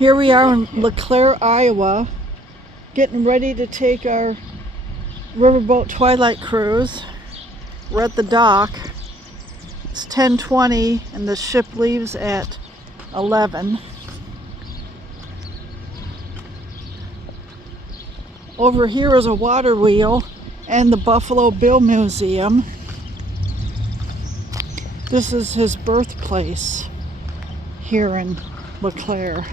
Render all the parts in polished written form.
Here we are in LeClaire, Iowa, getting ready to take our Riverboat Twilight cruise. We're at the dock. It's 10:20 and the ship leaves at 11. Over here is a water wheel and the Buffalo Bill Museum. This is his birthplace here in LeClaire.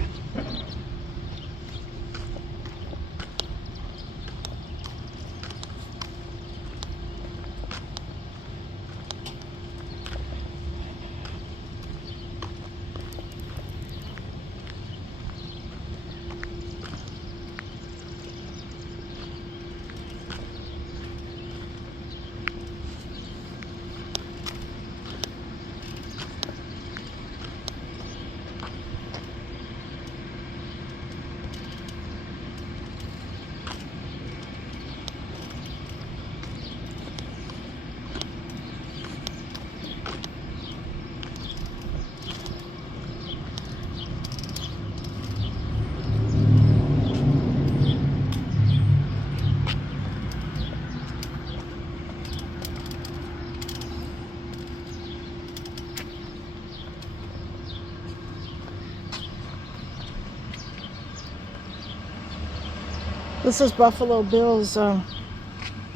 This is Buffalo Bill's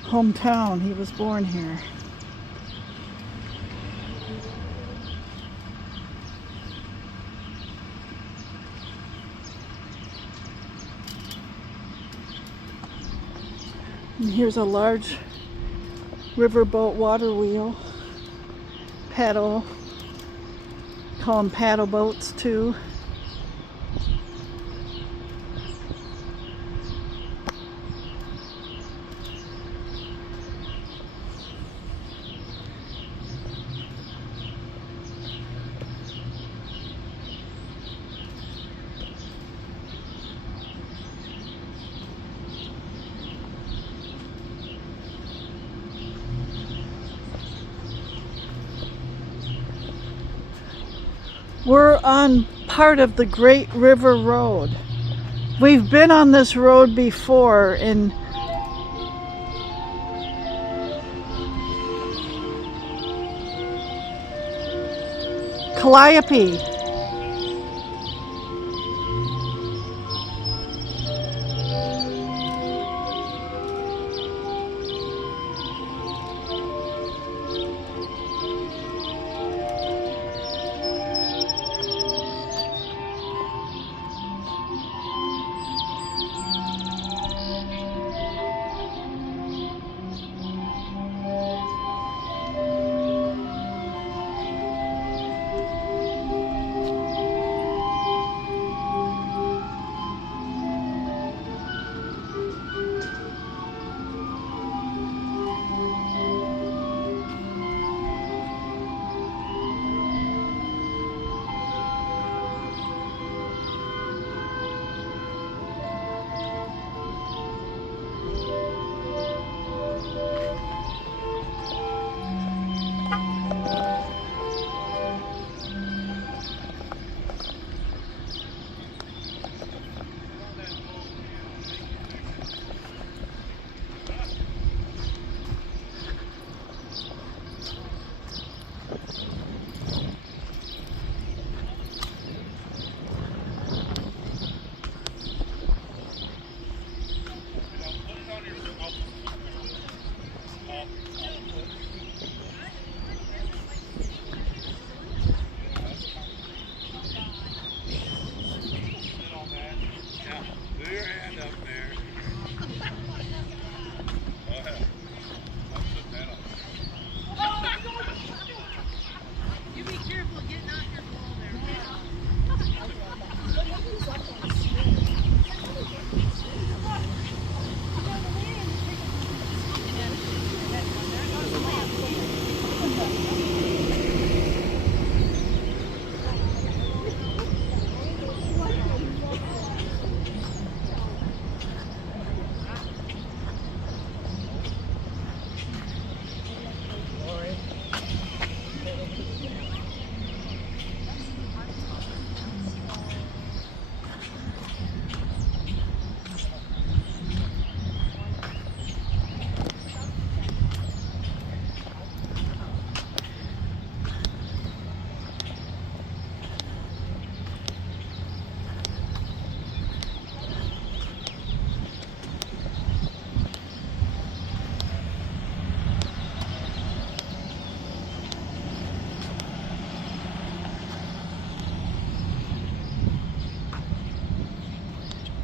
hometown. He was born here. And here's a large riverboat water wheel. Paddle. Call them paddle boats too. We're on part of the Great River Road. We've been on this road before in Calliope.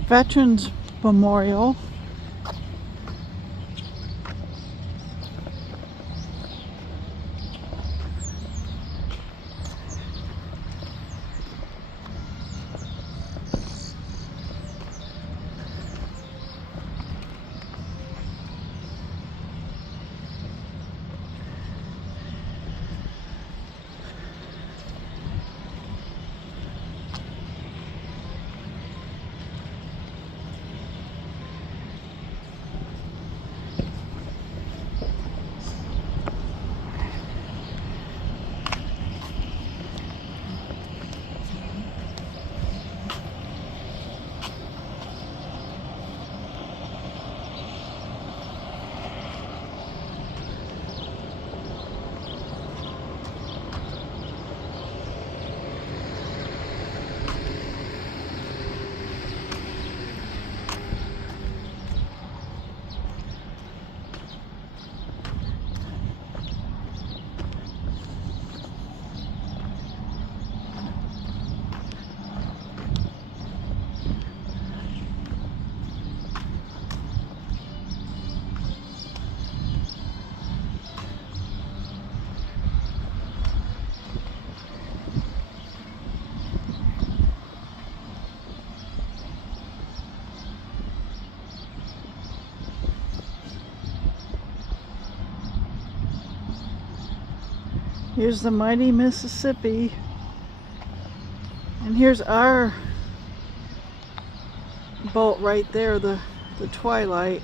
Veterans Memorial. Here's the mighty Mississippi. And here's our boat right there, the Twilight.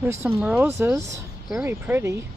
There's some roses, very pretty.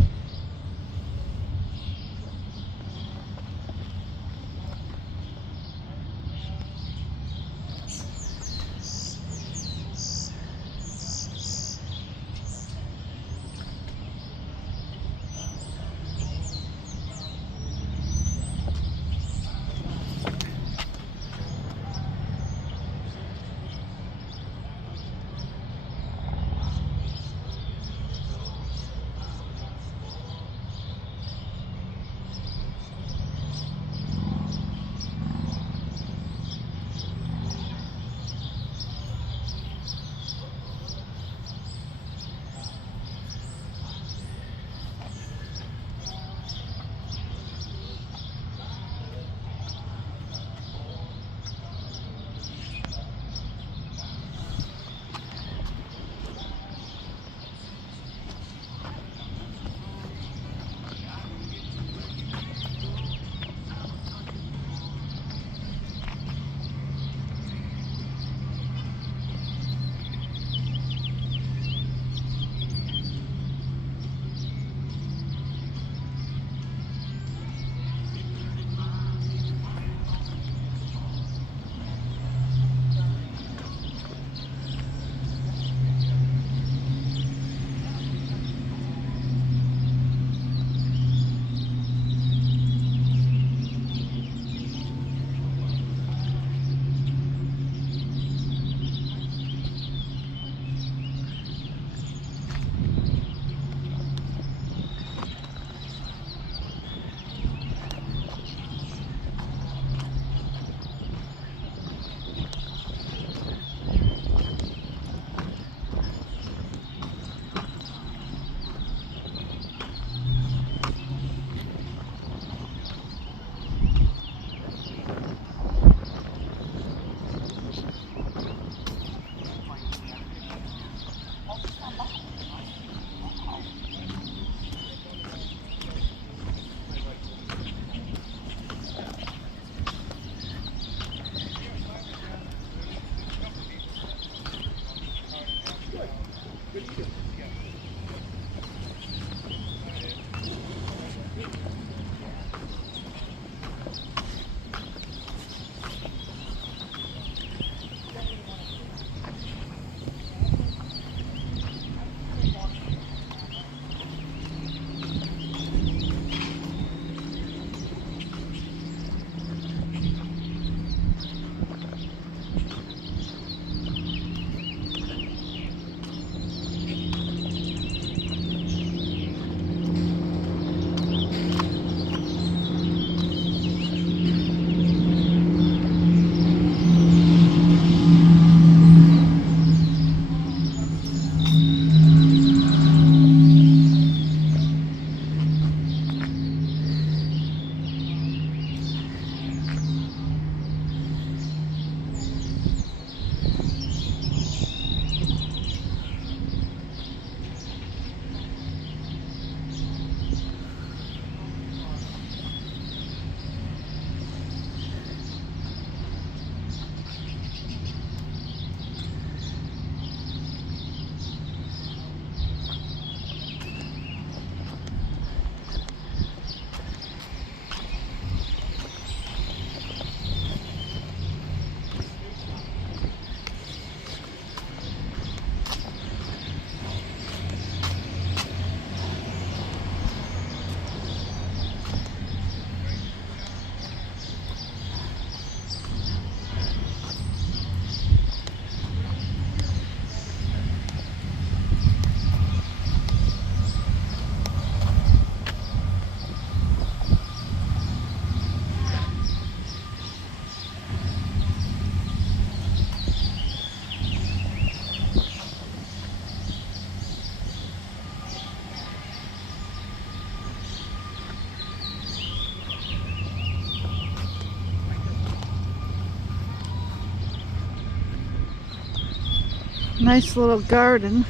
Nice little garden.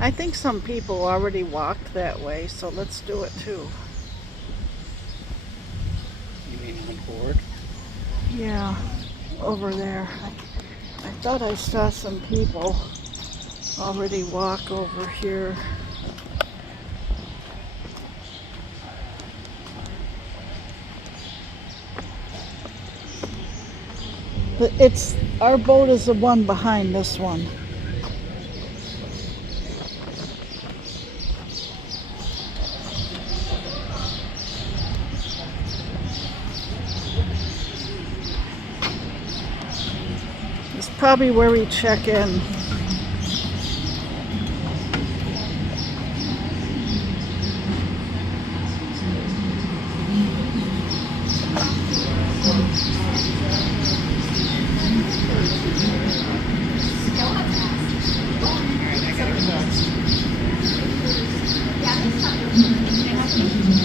I think some people already walked that way, so let's do it too. You mean on board? Yeah, over there. I thought I saw some people already walk over here. But our boat is the one behind this one. It's probably where we check in.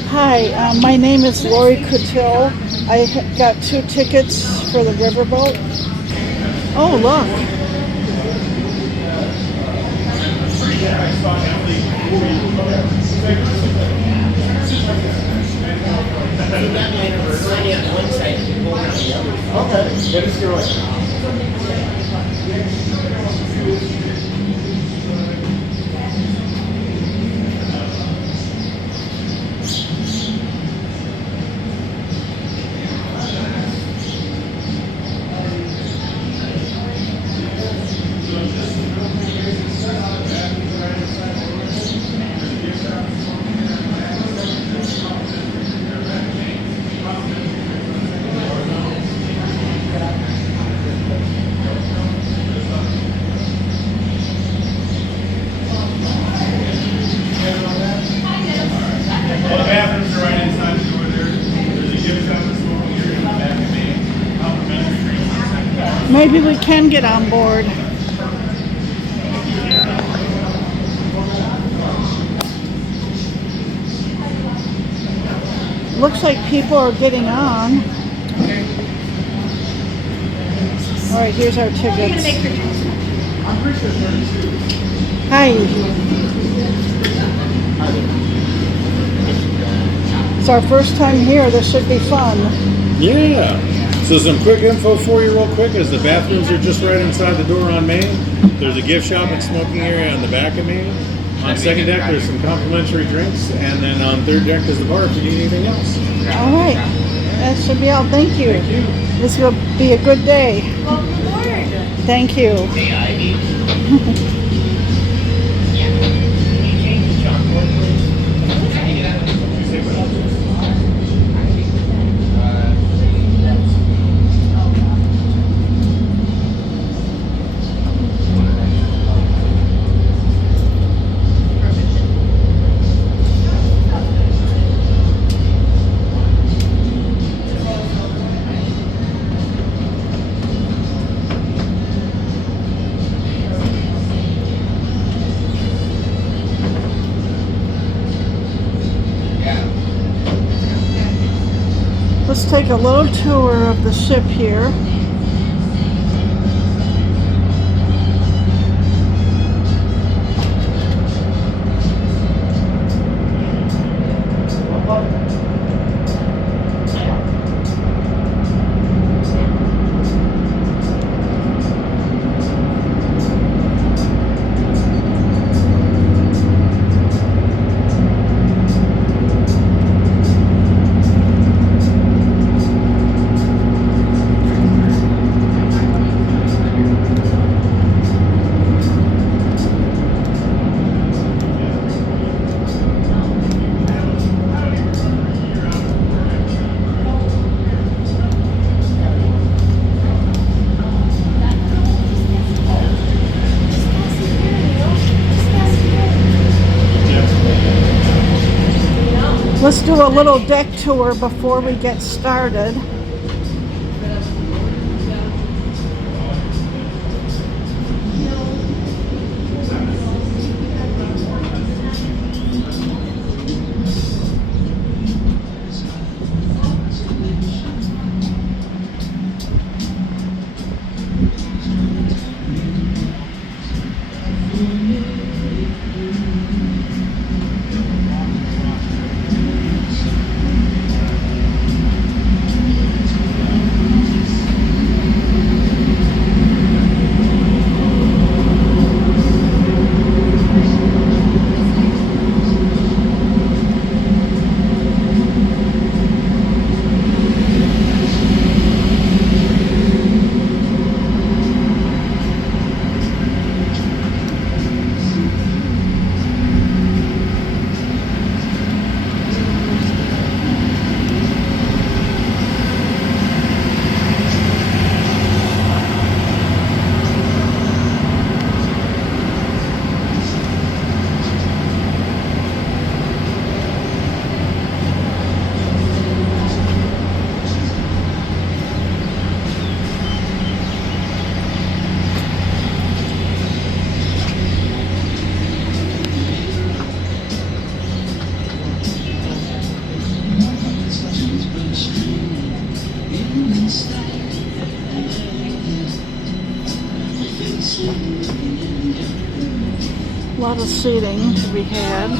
Hi, my name is Lori Coutil. I got 2 tickets for the riverboat. Oh, look. Maybe we can get on board. Looks like people are getting on. All right, here's our tickets. Hi. It's our first time here. This should be fun. Yeah. So some quick info for you real quick is the bathrooms are just right inside the door on Main. There's a gift shop and smoking area on the back of Main. On second deck there's some complimentary drinks, and then on third deck is the bar if you need anything else. All right. That should be all. Thank you. This will be a good day. Welcome aboard. Thank you. Hey, Ivy. Can you change the chalkboard, please? Let's take a little tour of the ship here. Let's do a little deck tour before we get started. A lot of seating to be had.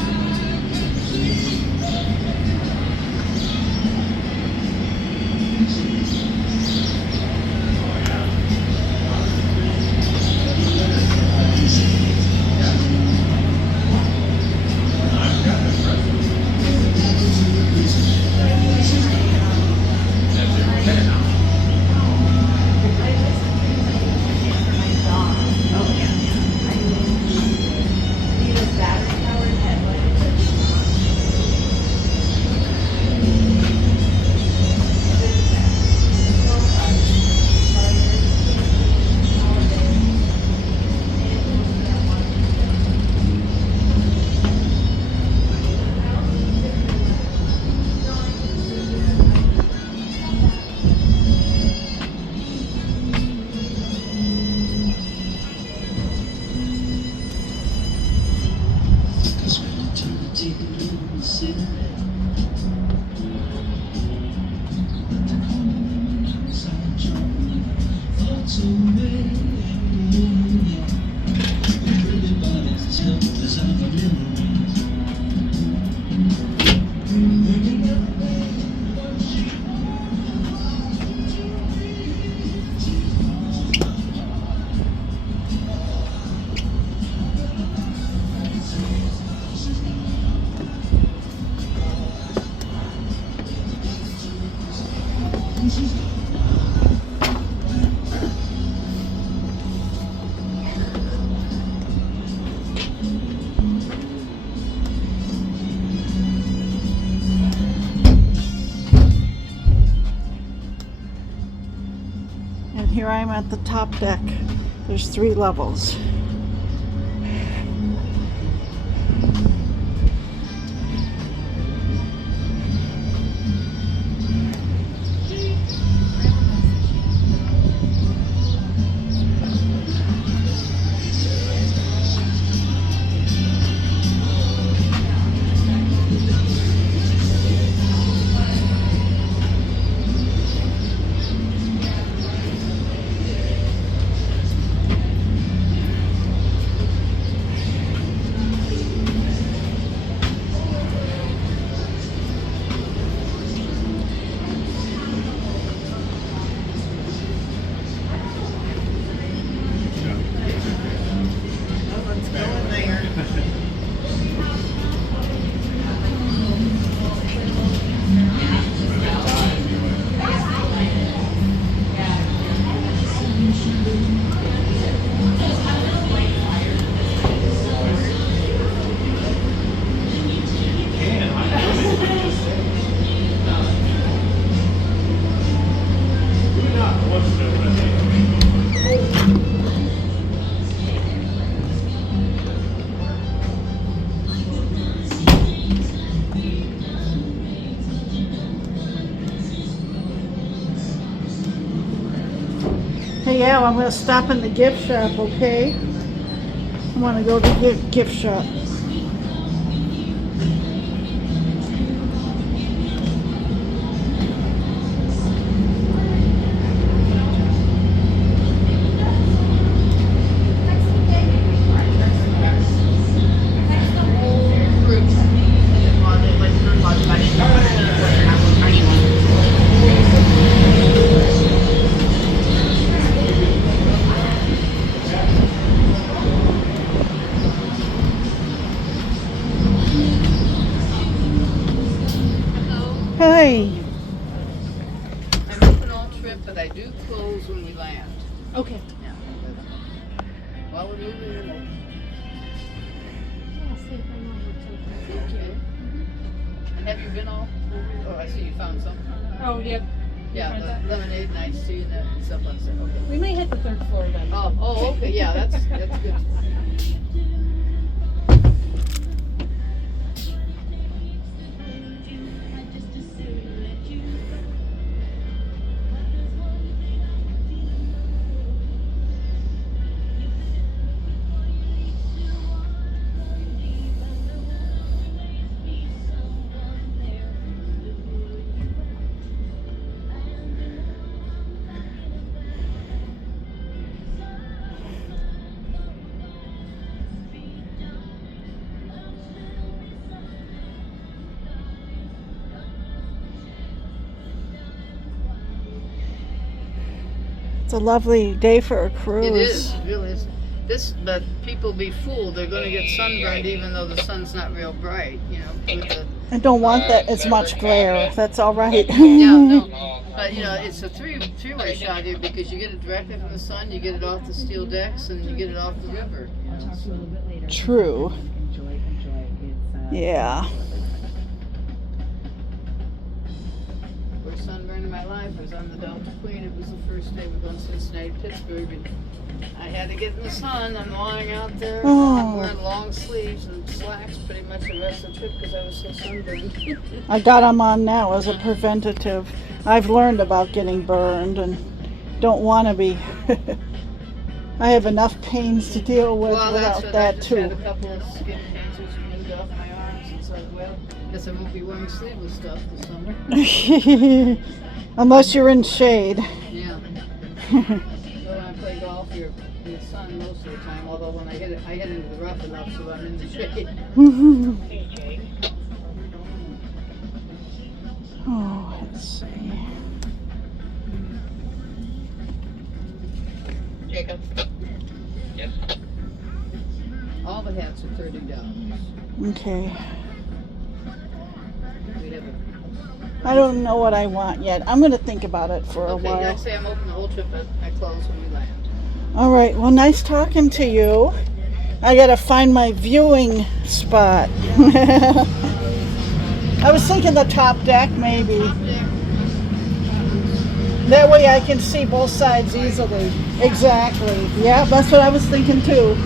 And here I am at the top deck. There's 3 levels. Hey, Al, I'm going to stop in the gift shop, okay? I want to go to the gift shop. Hey. I'm open all trip, but I do close when we land. Okay. Yeah. While we're moving, we'll... Thank you. And have you been all over? Oh, I see you found some. Oh, yep. Yeah, Tried that. the lemonade and iced tea and that stuff on set. Okay. We may hit the 3rd floor then. Oh, okay. Yeah, that's good. It's a lovely day for a cruise. It is, it really is. But people be fooled. They're going to get sunburned even though the sun's not real bright, you know. With the, I don't want that as much glare. That's all right. yeah, no. But, you know, it's a three-way shot here because you get it directly from the sun, you get it off the steel decks, and you get it off the river. You know, so. True. Yeah. First sunburn in my life was on the Delta Queen. It was the first day we were going to Cincinnati, Pittsburgh, and I had to get in the sun. I'm lying out there. Oh. I'm wearing long sleeves and slacks pretty much the rest of the trip because I was so sunburned. I got them on now as a preventative. I've learned about getting burned and don't want to be. I have enough pains to deal with Well, that's without what that I just too. had a couple of skin cancers removed off my arms. It's like, well, guess I won't be wearing sleeveless stuff this summer. Unless you're in shade. Yeah. So when I play golf, you're in the sun most of the time. Although when I hit into the rough enough, so I'm in the shade. Oh, let's see. Jacob. Yes. All the hats are $30. Okay. We have a. I don't know what I want yet. I'm going to think about it for a Okay, while. I'd say I'm open the whole trip, but I close when we land. All right. Well, nice talking to you. I got to find my viewing spot. I was thinking the top deck, maybe. Top deck. That way I can see both sides easily. Exactly. Yeah, that's what I was thinking too.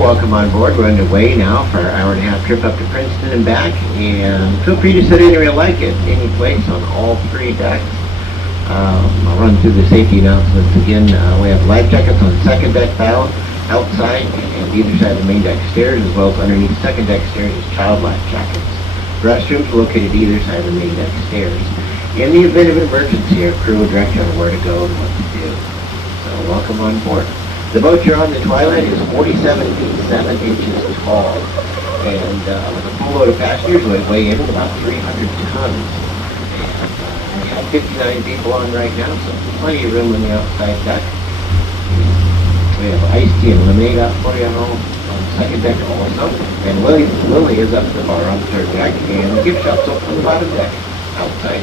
welcome on board. We're underway now for our hour-and-a-half trip up to Princeton and back, and feel free to sit anywhere you like it, any place on all three decks. I'll run through the safety announcements again. We have life jackets on second deck bow, outside, and either side of the main deck stairs, as well as underneath second deck stairs is child life jackets. Restrooms located either side of the main deck stairs. In the event of an emergency, our crew will direct you on where to go and what to do. So welcome on board. The boat you're on, the Twilight, is 47 feet 7 inches tall, and with a full load of passengers would weigh in at about 300 tons. And we have 59 people on right now, so plenty of room on the outside deck. We have iced tea and lemonade out for you on the second deck also, and Lily is up at the bar on the third deck, and the gift shop's up on the bottom deck, outside.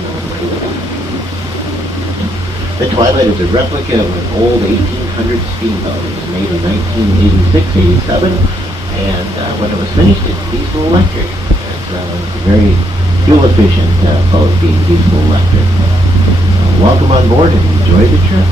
The Twilight is a replica of an old 1800 steamboat. It was made in 1986-87, and when it was finished, it's diesel electric. It's a very fuel-efficient boat, being diesel electric. Welcome on board and enjoy the trip.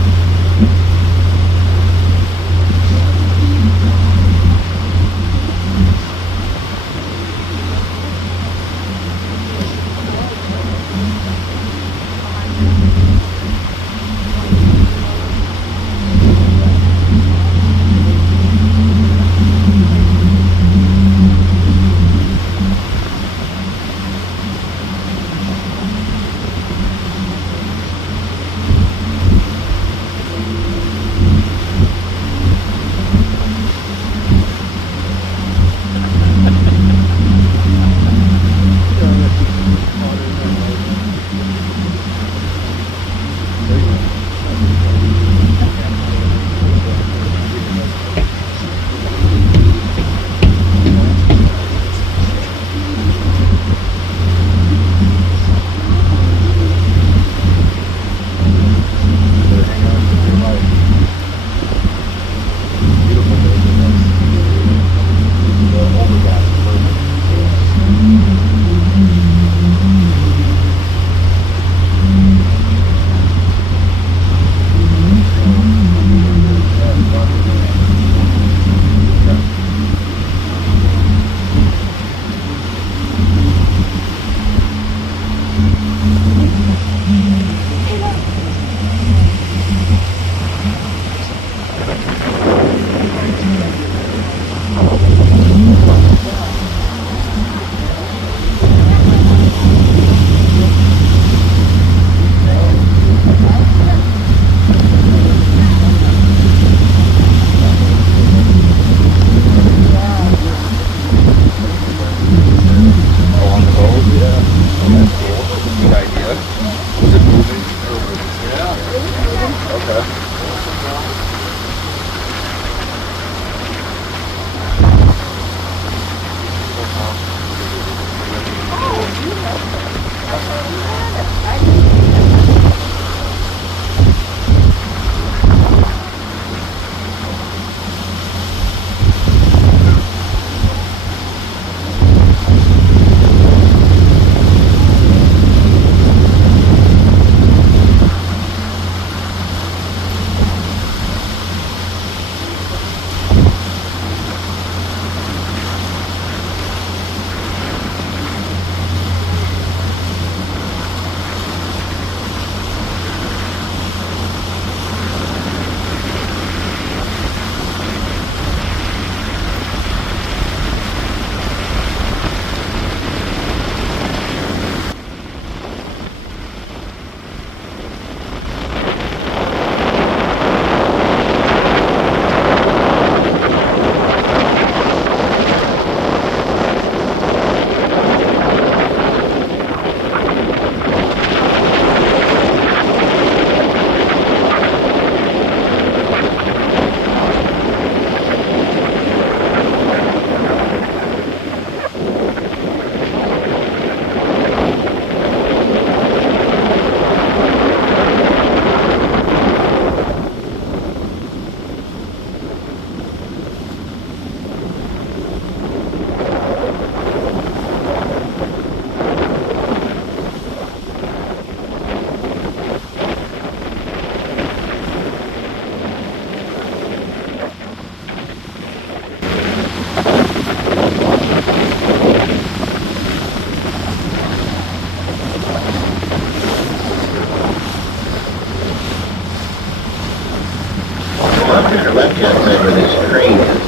off to our left-hand side where this crane is,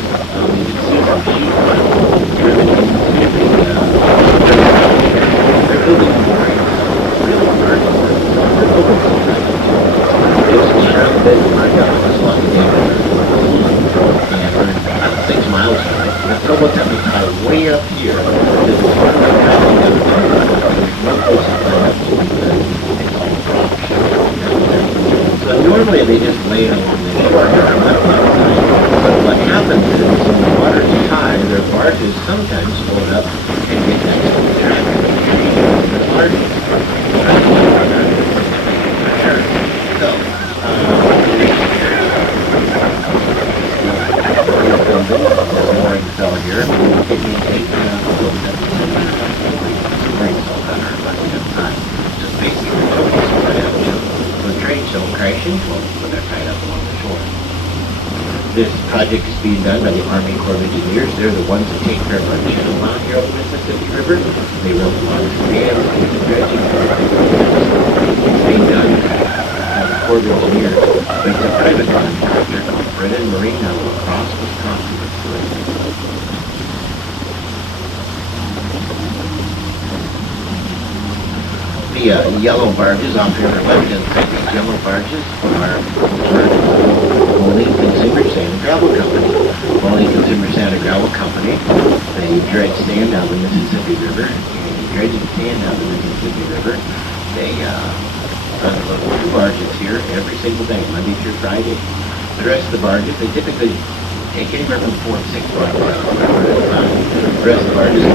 you can see some sheet driven into the, they're building mooring, really hard. They're open sometimes. It's around the bed, mark out this long day. And we're about 6 miles from it. The trouble that we tie way up here, because it's part of the traveling down the road. There's no place to tie up to because it's all rock. So normally they just lay it along the shore here on the left-hand side. But what happens is when the water's high, their barges sometimes float up and get next to the track. The barges. So, this mooring cell here, it may take mooring cell on our left-hand side. Just basically focus on what happens when trains don't crash into them when they're tied up along the shore. This project is being done by the Army Corps of Engineers. They're the ones that take care of our channel out here on the Mississippi River. They wrote the longest dams, the dredging. It's being done by the Corps of Engineers. But it's a private contractor called Brennan Marine out of La Crosse, Wisconsin. The yellow barges off here on the left-hand side, these yellow barges are Moline Consumer Sand and Gravel Company. Moline Consumer Sand and Gravel Company, they dredge sand down the Mississippi River, and dredging sand down the Mississippi River. They run about 2 barges here every single day, Monday through Friday. The rest of the barges, they typically take anywhere from 4 to 6 barges out of the river at a time. The rest of the barges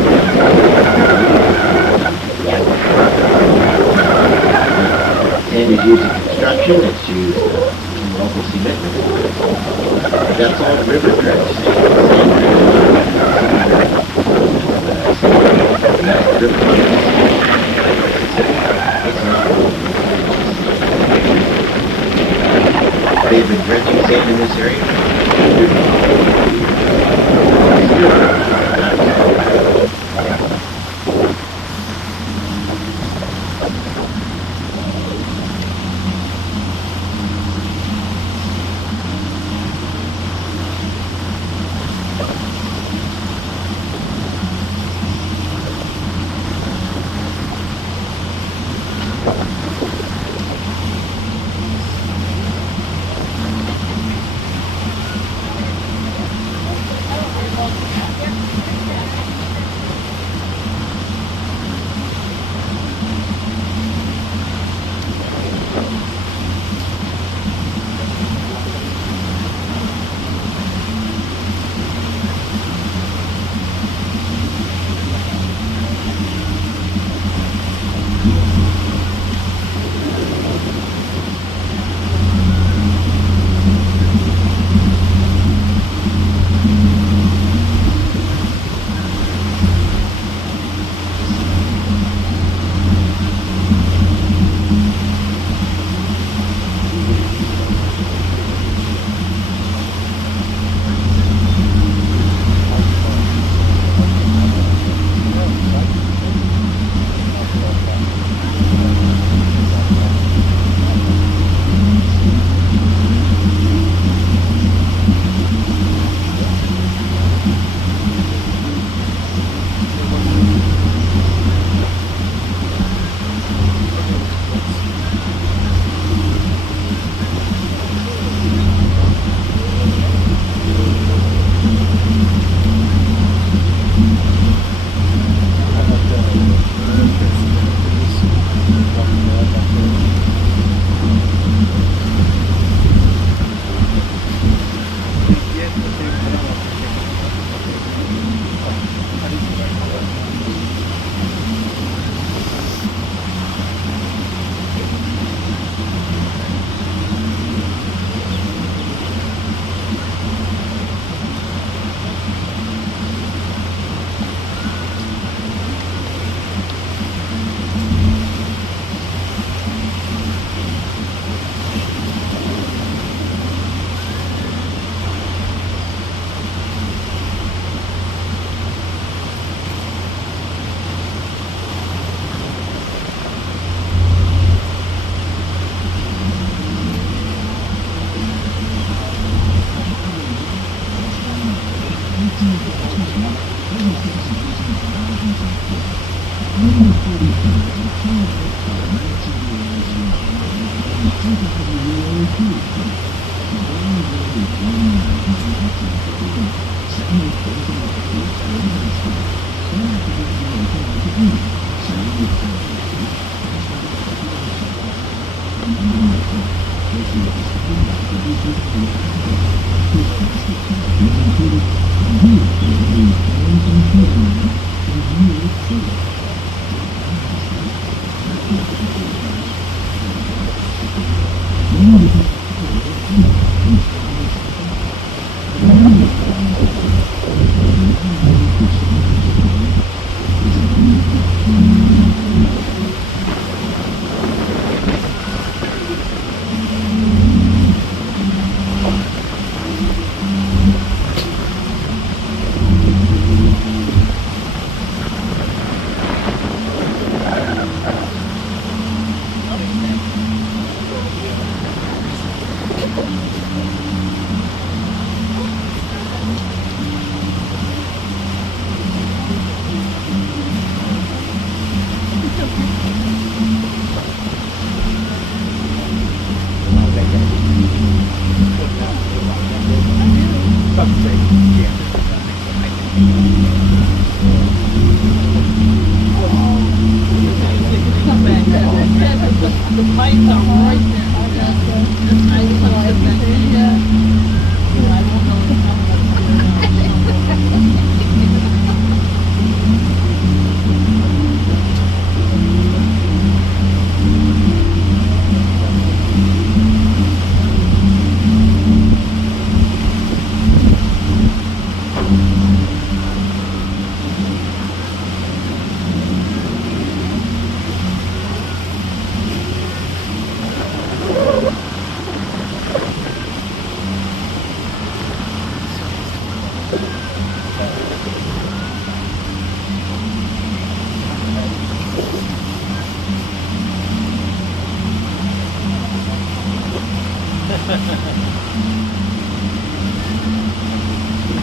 sand is used in construction, it's used in local cement mixes. But that's all river dredge sand. They've been dredging sand in this area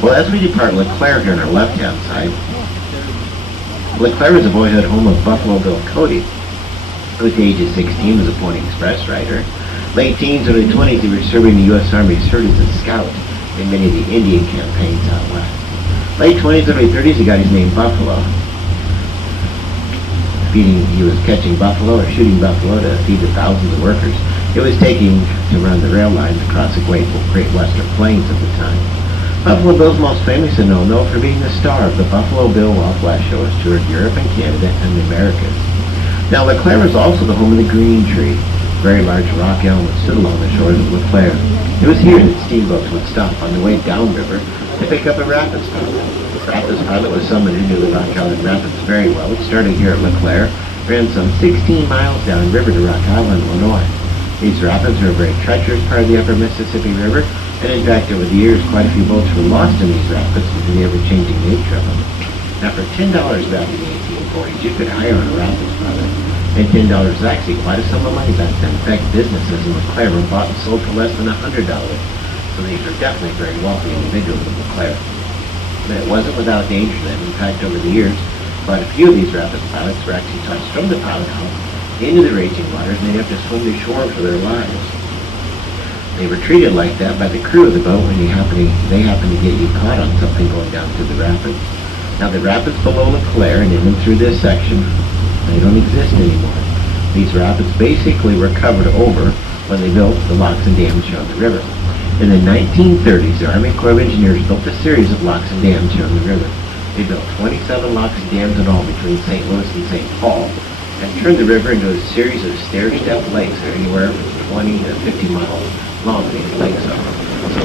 Well, as we depart LeClaire here on our left-hand side, LeClaire is a boyhood home of Buffalo Bill Cody, who at the age of 16 was a Pony Express rider. Late teens, early 20s, he was serving the U.S. Army served as a scout in many of the Indian campaigns out west. Late 20s, early 30s, he got his name Buffalo. He was catching buffalo or shooting buffalo to feed the thousands of workers it was taking to run the rail lines across the Great Western Plains at the time. Buffalo Bill's most famous and known for being the star of the Buffalo Bill Wild West show as toured Europe and Canada and the Americas. Now, LeClaire is also the home of the Green Tree, a very large rock elm that stood along the shores of LeClaire. It was here that steamboats would stop on the way downriver to pick up a rapids pilot. Rapids pilot was someone who knew the Rock Island Rapids very well. It started here at LeClaire, ran some 16 miles downriver to Rock Island, Illinois. These rapids are a very treacherous part of the upper Mississippi River, and in fact, over the years, quite a few boats were lost in these rapids due to the ever-changing nature of them. Now, for $10 back in the 1840s, you could hire on a rapids pilot, and $10 is actually quite a sum of money back then. In fact, businesses in LeClaire were bought and sold for less than $100, so these were definitely very wealthy individuals in LeClaire. But it wasn't without danger to them. In fact, over the years, quite a few of these rapids pilots were actually tossed from the pilot house into the raging waters, and they'd have to swim to shore for their lives. They were treated like that by the crew of the boat when they happened to get you caught on something going down through the rapids. Now, the rapids below LeClaire and in and through this section, they don't exist anymore. These rapids basically were covered over when they built the locks and dams here on the river. In the 1930s, the Army Corps of Engineers built a series of locks and dams here on the river. They built 27 locks and dams in all between St. Louis and St. Paul, and turned the river into a series of stair-step lakes that are anywhere from 20 to 50 miles long. These lakes are. So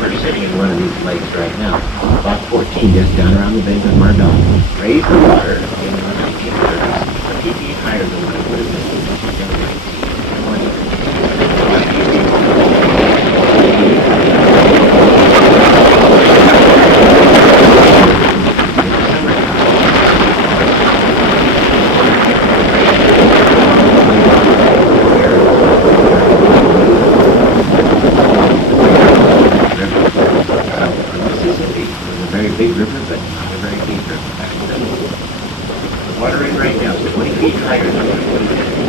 we're sitting in one of these lakes right now. Lock 14, just down around the bend of Mardon, raised the water in the 1930s 50 feet higher than what it would have been in the 1920s. Mississippi was a very big river, but not a very deep river back then. The water rate right now is 20 feet higher than what it would have been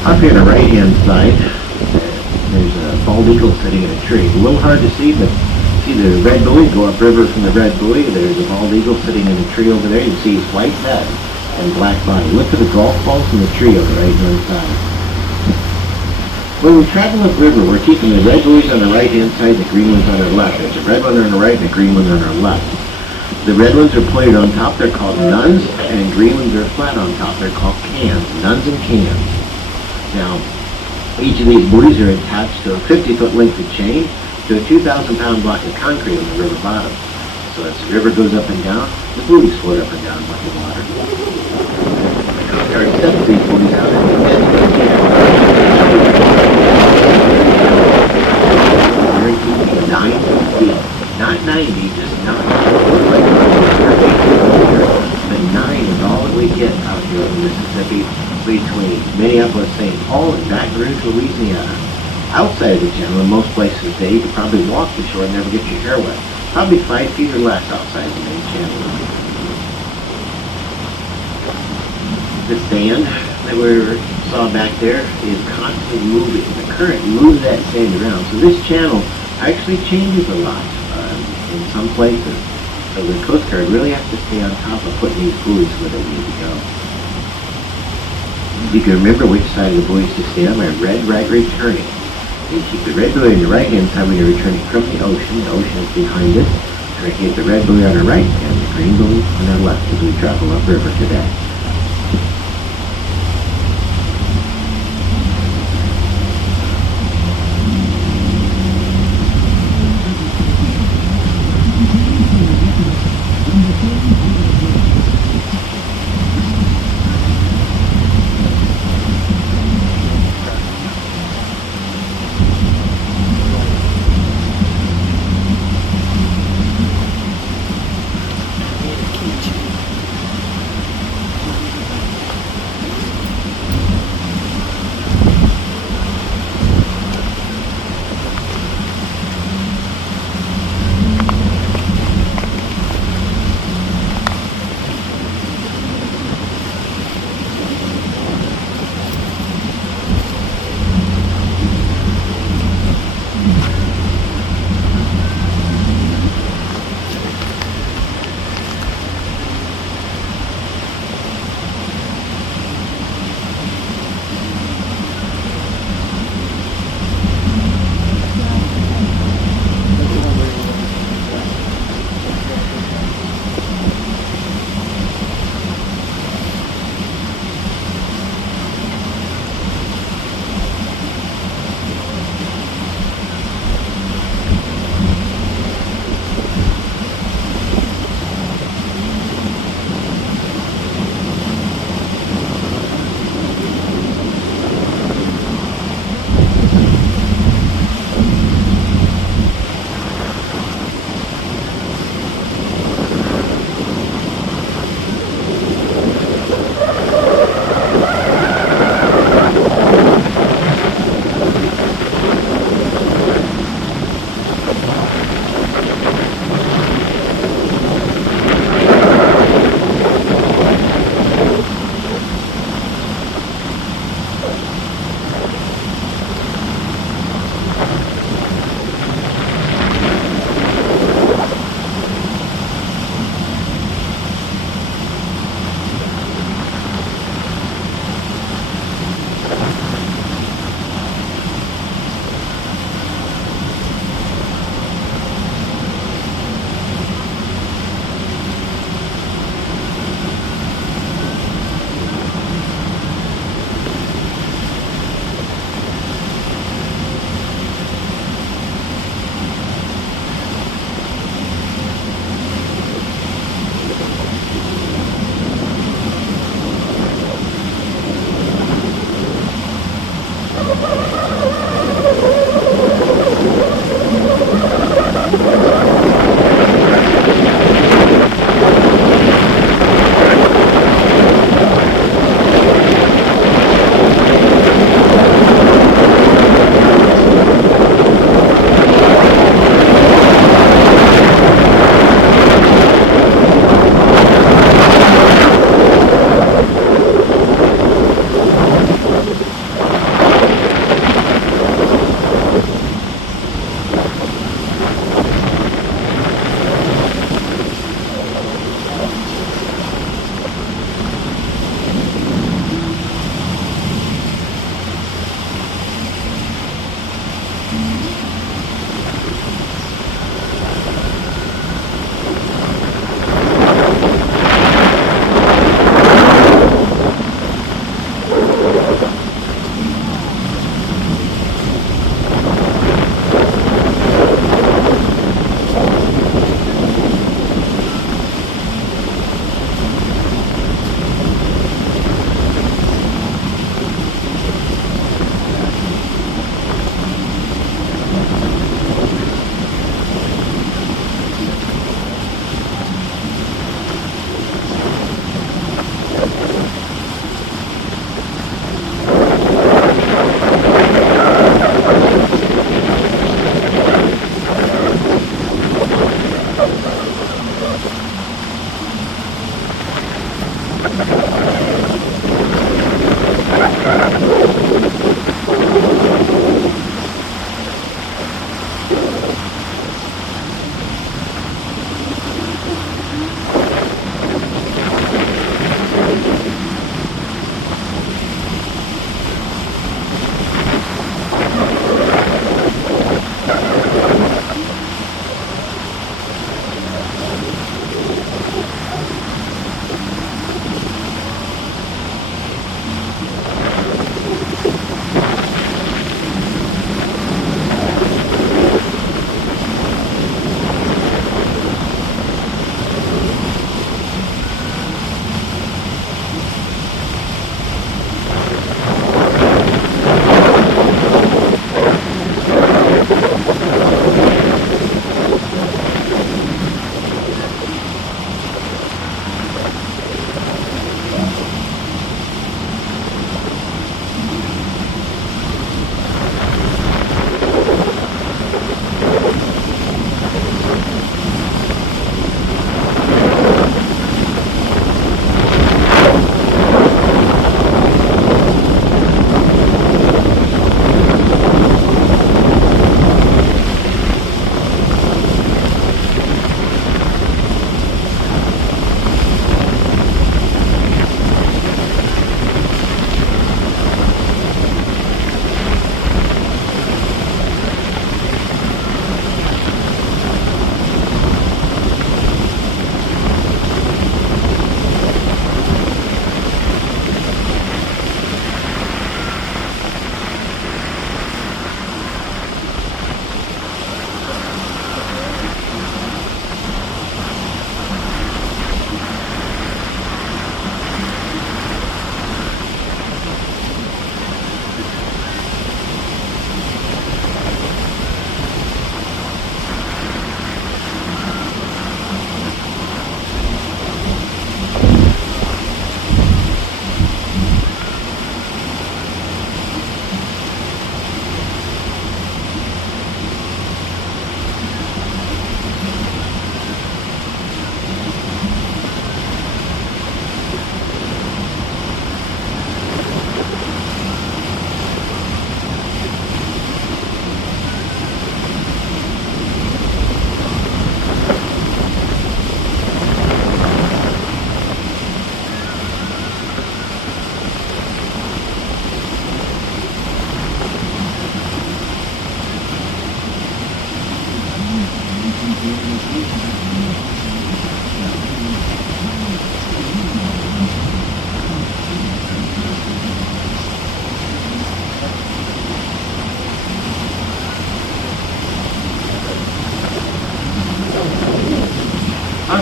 Up here on the right-hand side, there's a bald eagle sitting in a tree. A little hard to see, but see the red buoy, go upriver from the red buoy. There's a bald eagle sitting in a tree over there. You see his white head and black body. Look for the golf balls in the tree on the right-hand side. When we travel upriver, we're keeping the red buoys on the right-hand side, the green ones on our left. There's a red one on the right and a green one on our left. The red ones are pointed on top, they're called nuns, and green ones are flat on top, they're called cans, nuns and cans. Now, each of these buoys are attached to a 50-foot length of chain to a 2,000-pound block of concrete on the river bottom. So as the river goes up and down, the buoys float up and down with the water. There are 7 of these buoys out at the end of the channel. Very deep, 9 feet. Not 90, just 9. But 9 is all that we get out here in Mississippi between Minneapolis, St. Paul, and Baton Rouge, Louisiana. Outside of the channel, in most places today, you could probably walk the shore and never get your hair wet. Probably 5 feet or less outside the main channel. This band that we saw back there is constantly moving. The current moves that sand around. So this channel actually changes a lot in some places. So the Coast Guard really has to stay on top of putting these buoys where they need to go. You can remember which side of the buoys to stay on by red right returning. You keep the red buoy on your right hand side when you're returning from the ocean. The ocean is behind us. And we keep the red buoy on our right and the green buoy on our left as we travel upriver today.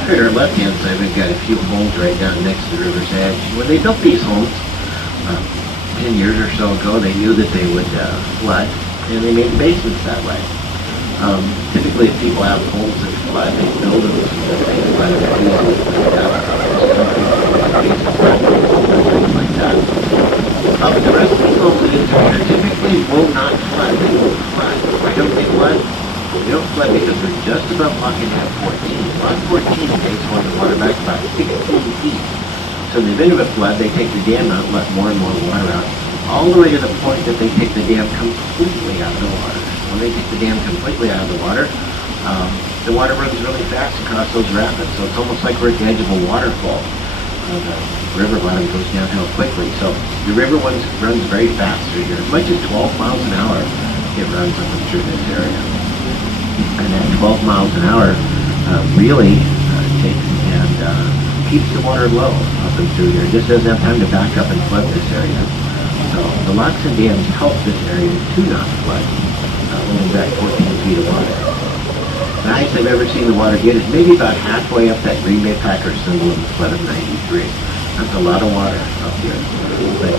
back on our left-hand side, we've got a few homes right down next to the river's edge. When they built these homes, 10 years or so ago, they knew that they would flood, and they made the basements that way. Typically, if people have homes that flood, they build them so that they flood it easily. Things like that. But the rest of these homes in this area typically will not flood. They won't flood. Why don't they flood? They don't flood because they're just above lock and dam 14. Lock 14 takes on the water back about 16 feet. So in the event of a flood, they take the dam out and let more and more water out, all the way to the point that they take the dam completely out of the water. When they take the dam completely out of the water runs really fast across those rapids. So it's almost like we're at the edge of a waterfall. The river bottom goes downhill quickly. So the river runs very fast through here. As much as 12 miles an hour, it runs up and through this area. And that 12 miles an hour really takes and keeps the water low up and through here. It just doesn't have time to back up and flood this area. So the locks and dams help this area to not flood. Only back 14 feet of water. The highest I've ever seen the water get is maybe about halfway up that Green Bay Packers symbol in the flood of 93. That's a lot of water up here. But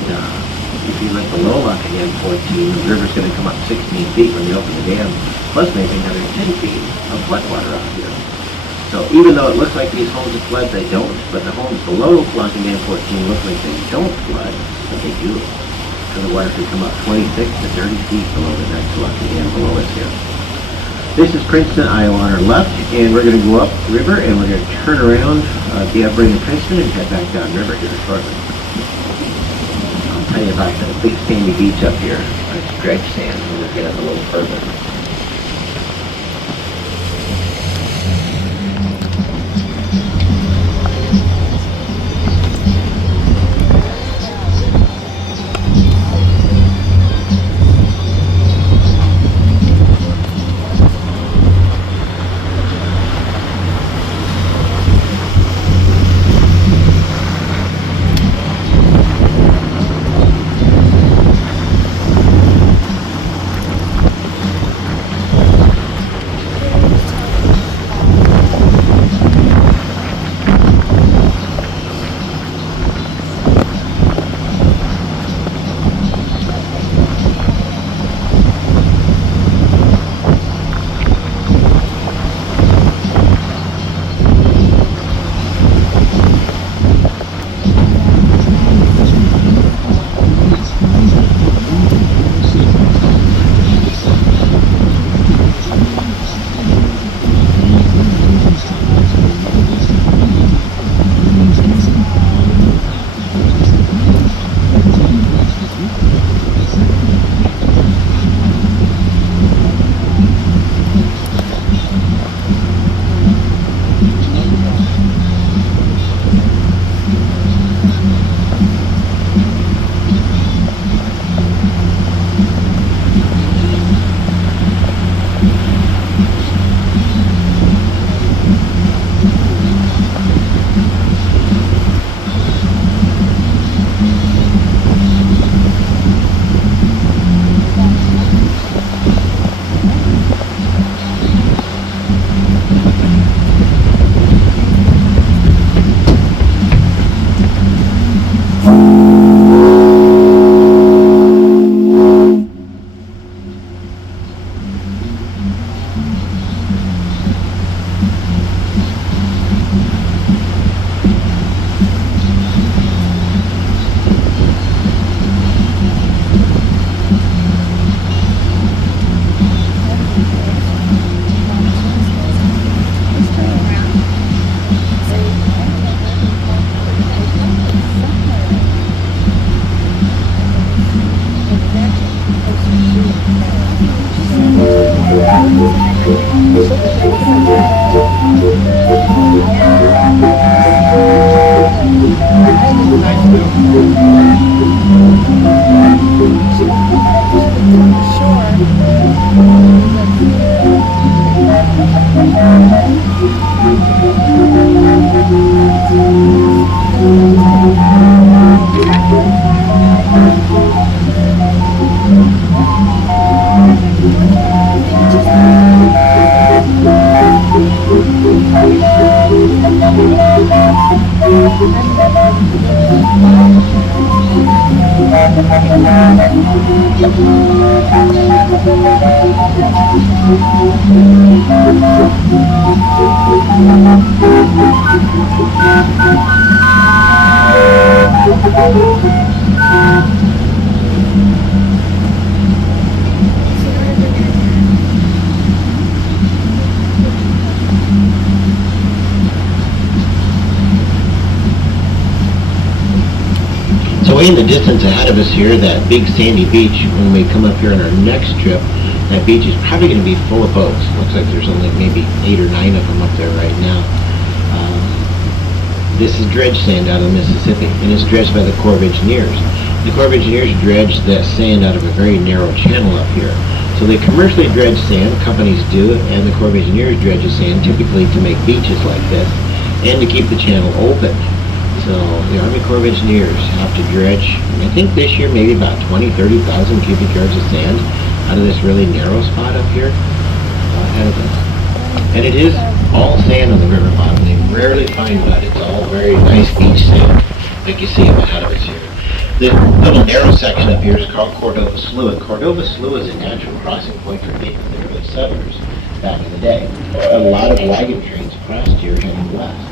if you look below lock and dam 14, the river's going to come up 16 feet when they open the dam, plus maybe another 10 feet of flood water out here. So even though it looks like these homes have flood, they don't. But the homes below lock and dam 14 look like they don't flood, but they do. So the water could come up 26 to 30 feet below the next lock and dam below us here. This is Princeton, Iowa on our left, and we're going to go up river and we're going to turn around the upbringing of Princeton and head back down river here shortly. I'll tell you about the big sandy beach up here. It's dredge sand, and we'll get up a little further. So way in the distance ahead of us here, that big sandy beach, when we come up here on our next trip, that beach is probably going to be full of boats. Looks like there's only maybe 8 or 9 of them up there right now. This is dredge sand out of the Mississippi, and it's dredged by the Corps of Engineers. The Corps of Engineers dredge that sand out of a very narrow channel up here. So they commercially dredge sand, companies do, and the Corps of Engineers dredges sand typically to make beaches like this, and to keep the channel open. So the Army Corps of Engineers have to dredge, I think this year, maybe about 20,000-30,000 cubic yards of sand out of this really narrow spot up here ahead of us. And it is all sand on the river bottom. They rarely find mud. It's all very nice beach sand, like you see up ahead of us here. The little narrow section up here is called Cordova Slough. And Cordova Slough is a natural crossing point for the early settlers back in the day. A lot of wagon trains crossed here heading west.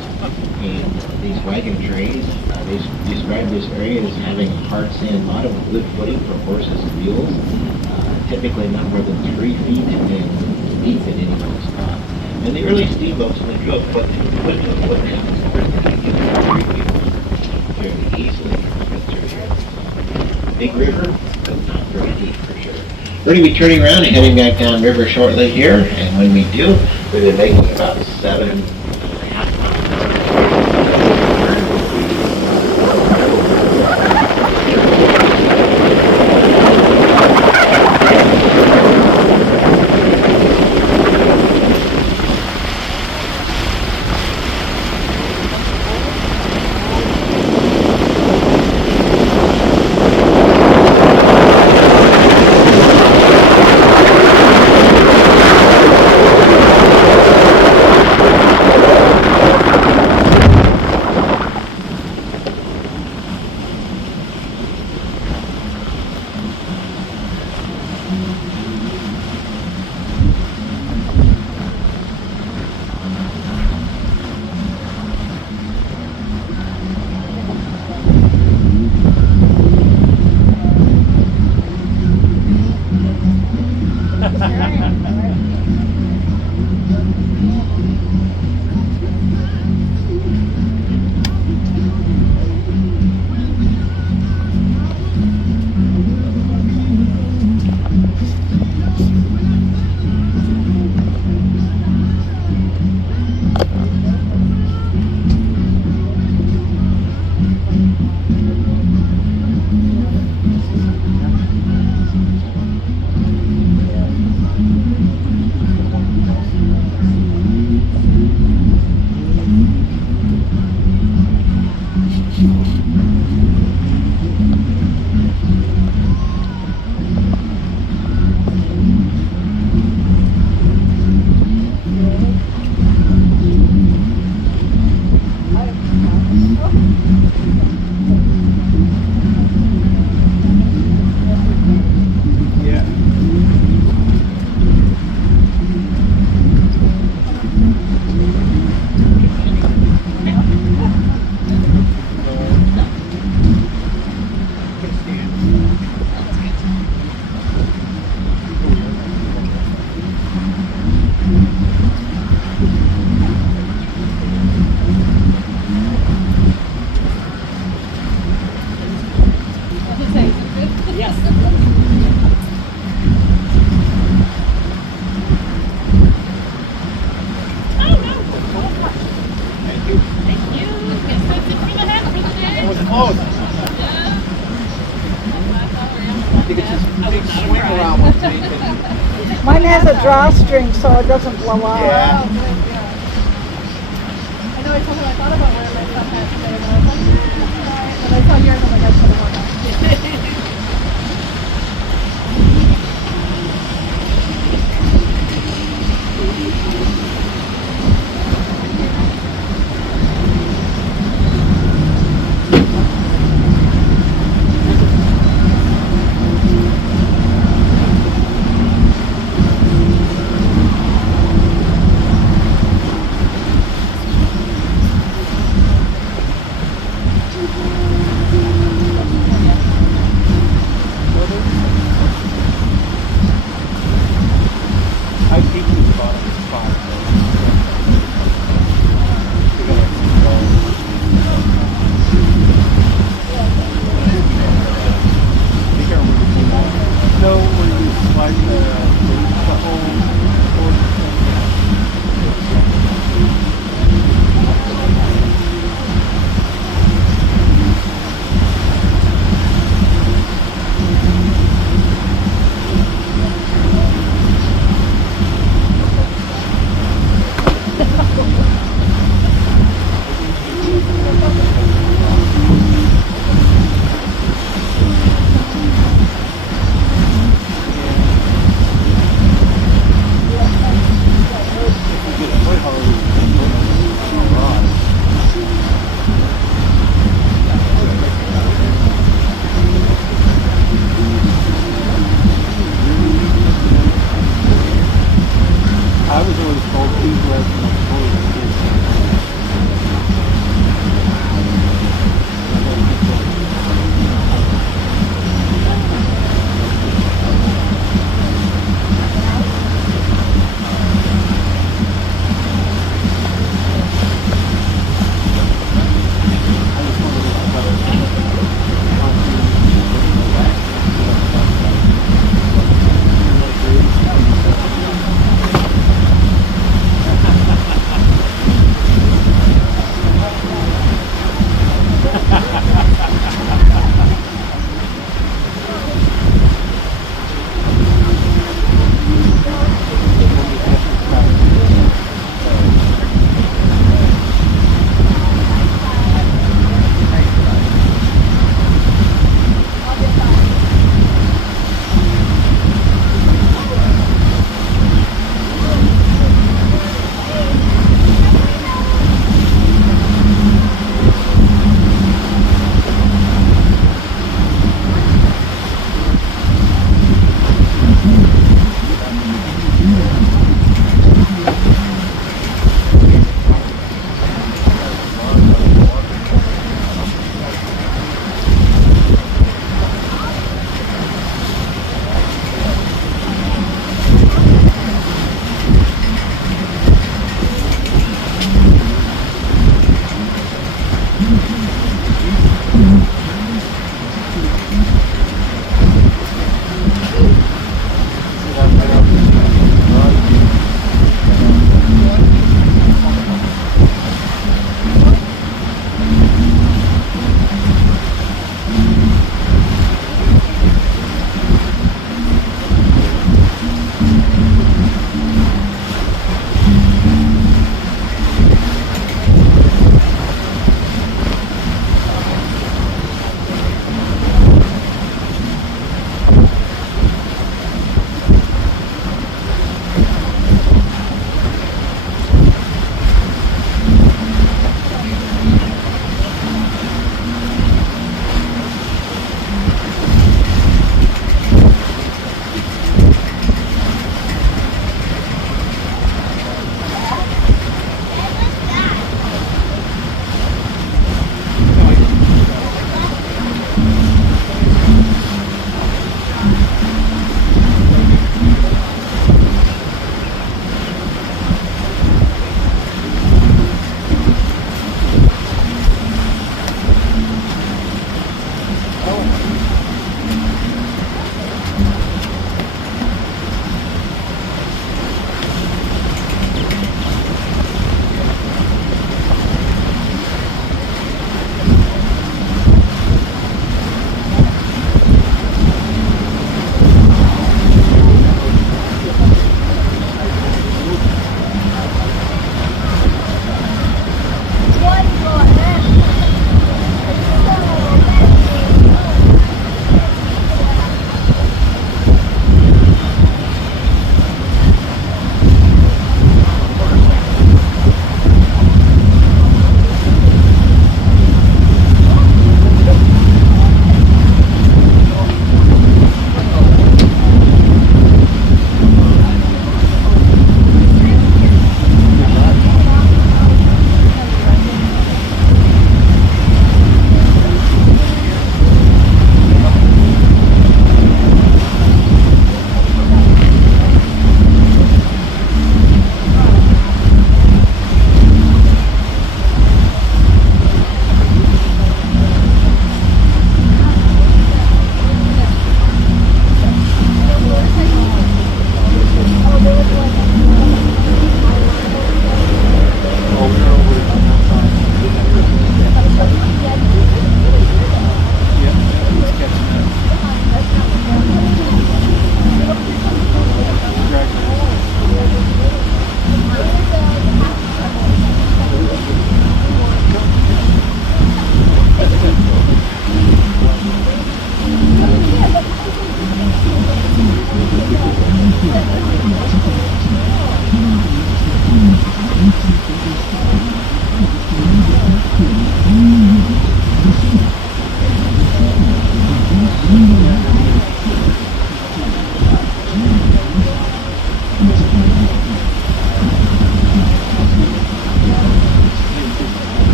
And these wagon trains, they describe this area as having a hard sand bottom with good footing for horses and mules, typically not more than 3 feet deep in any one spot. And the early steamboats only drove foot to foot and a half, they could get 3 feet fairly easily through here. Big river, but not very deep for sure. We're going to be turning around and heading back down river shortly here, and when we do, we'll be making about 7.5 miles. Mine has a drawstring so it doesn't blow out. I know I told him I thought about wearing my top hat today, but I was like, but I saw yours, I'm like, I should have worn that. like the whole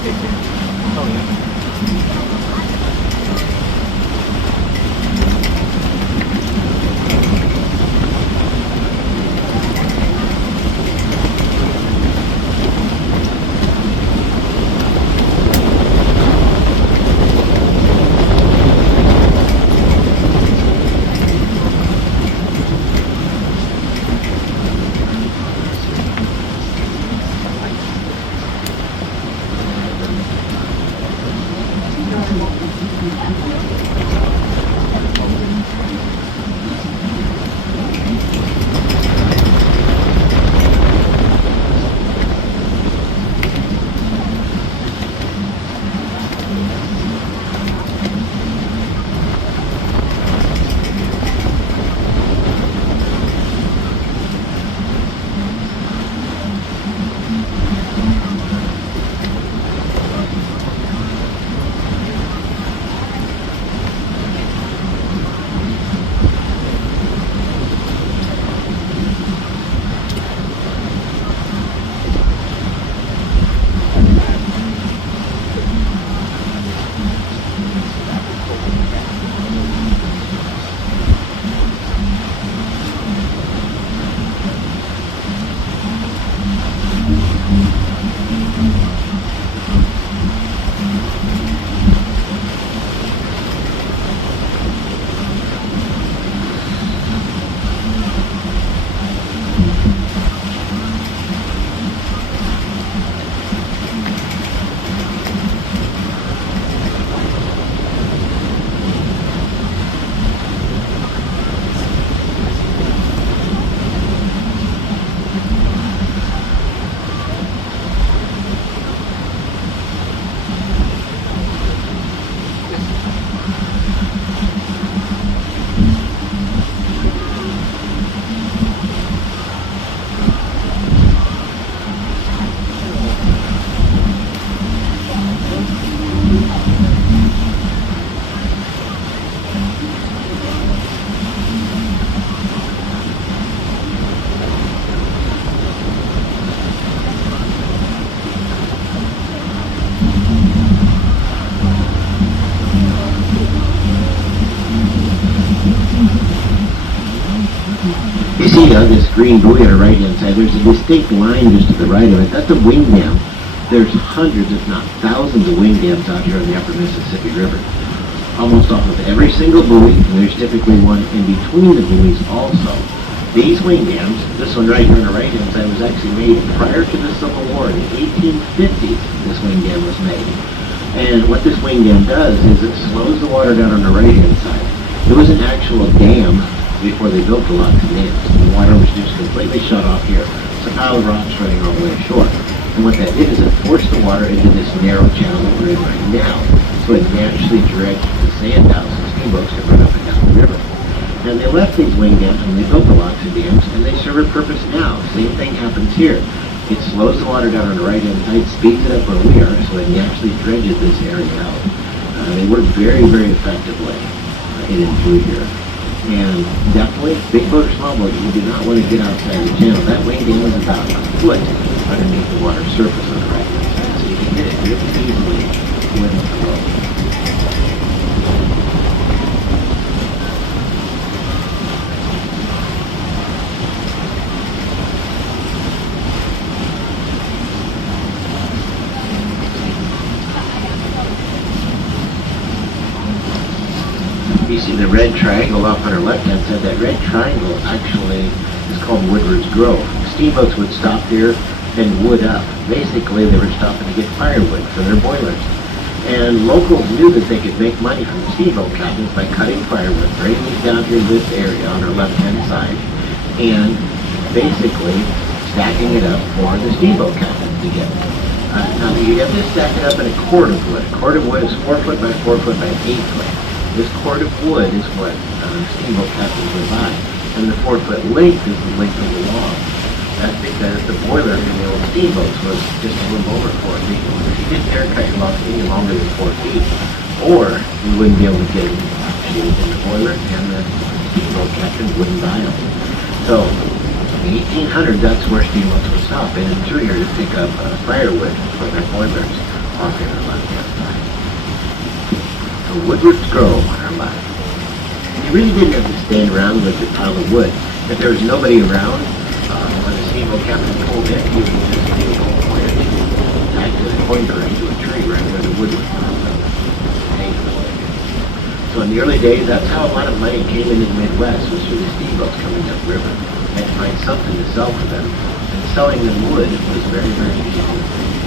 Oh, yeah. You see this green buoy on the right-hand side, there's a distinct line just to the right of it. That's a wing dam. There's hundreds, if not thousands of wing dams out here in the upper Mississippi River. Almost off of every single buoy, and there's typically one in between the buoys also. These wing dams, this one right here on the right-hand side, was actually made prior to the Civil War. In the 1850s, this wing dam was made. And what this wing dam does is it slows the water down on the right-hand side. It was an actual dam before they built the lots of dams. The water was just completely shut off here. It's a pile of rocks running all the way ashore. And what that did is it forced the water into this narrow channel that we're in right now. So it naturally dredged the sand out so steamboats could run up and down the river. And they left these wing dams when they built the lots of dams, and they serve a purpose now. Same thing happens here. It slows the water down on the right-hand side, speeds it up where we are, so it naturally dredges this area out. They work very, very effectively in and through here. And definitely, big boat or small boat, you do not want to get outside the channel. That wing dam is about a foot underneath the water surface on the right-hand side, so you can hit it really easily with a flow. You see the red triangle off on our left-hand side. That red triangle actually is called Woodward's Grove. Steamboats would stop here and wood up. Basically, they were stopping to get firewood for their boilers. And locals knew that they could make money from the steamboat captains by cutting firewood, bringing it down here in this area on our left-hand side, and basically stacking it up for the steamboat captains to get. Now, you have to stack it up in a cord of wood. A cord of wood is 4 foot by 4 foot by 8 foot. This cord of wood is what steamboat captains would buy, and the 4 foot length is the length of the log. That's because the boiler in the old steamboats was just a little over 4 feet. If you didn't haircut your logs any longer than 4 feet, or you wouldn't be able to get it in the boiler, and the steamboat captain wouldn't buy them. So, in the 1800s, that's where steamboats would stop in and through here to pick up firewood for their boilers. on our left-hand side. So woodwards grow on our left. You really didn't have to stand around with your pile of wood. If there was nobody around, when the steamboat captain pulled in, he would just take a pointer, tack the pointer into a tree right where the wood was found. So in the early days, that's how a lot of money came into the Midwest, was through the steamboats coming upriver. They had to find something to sell for them, and selling them wood was very, very easy.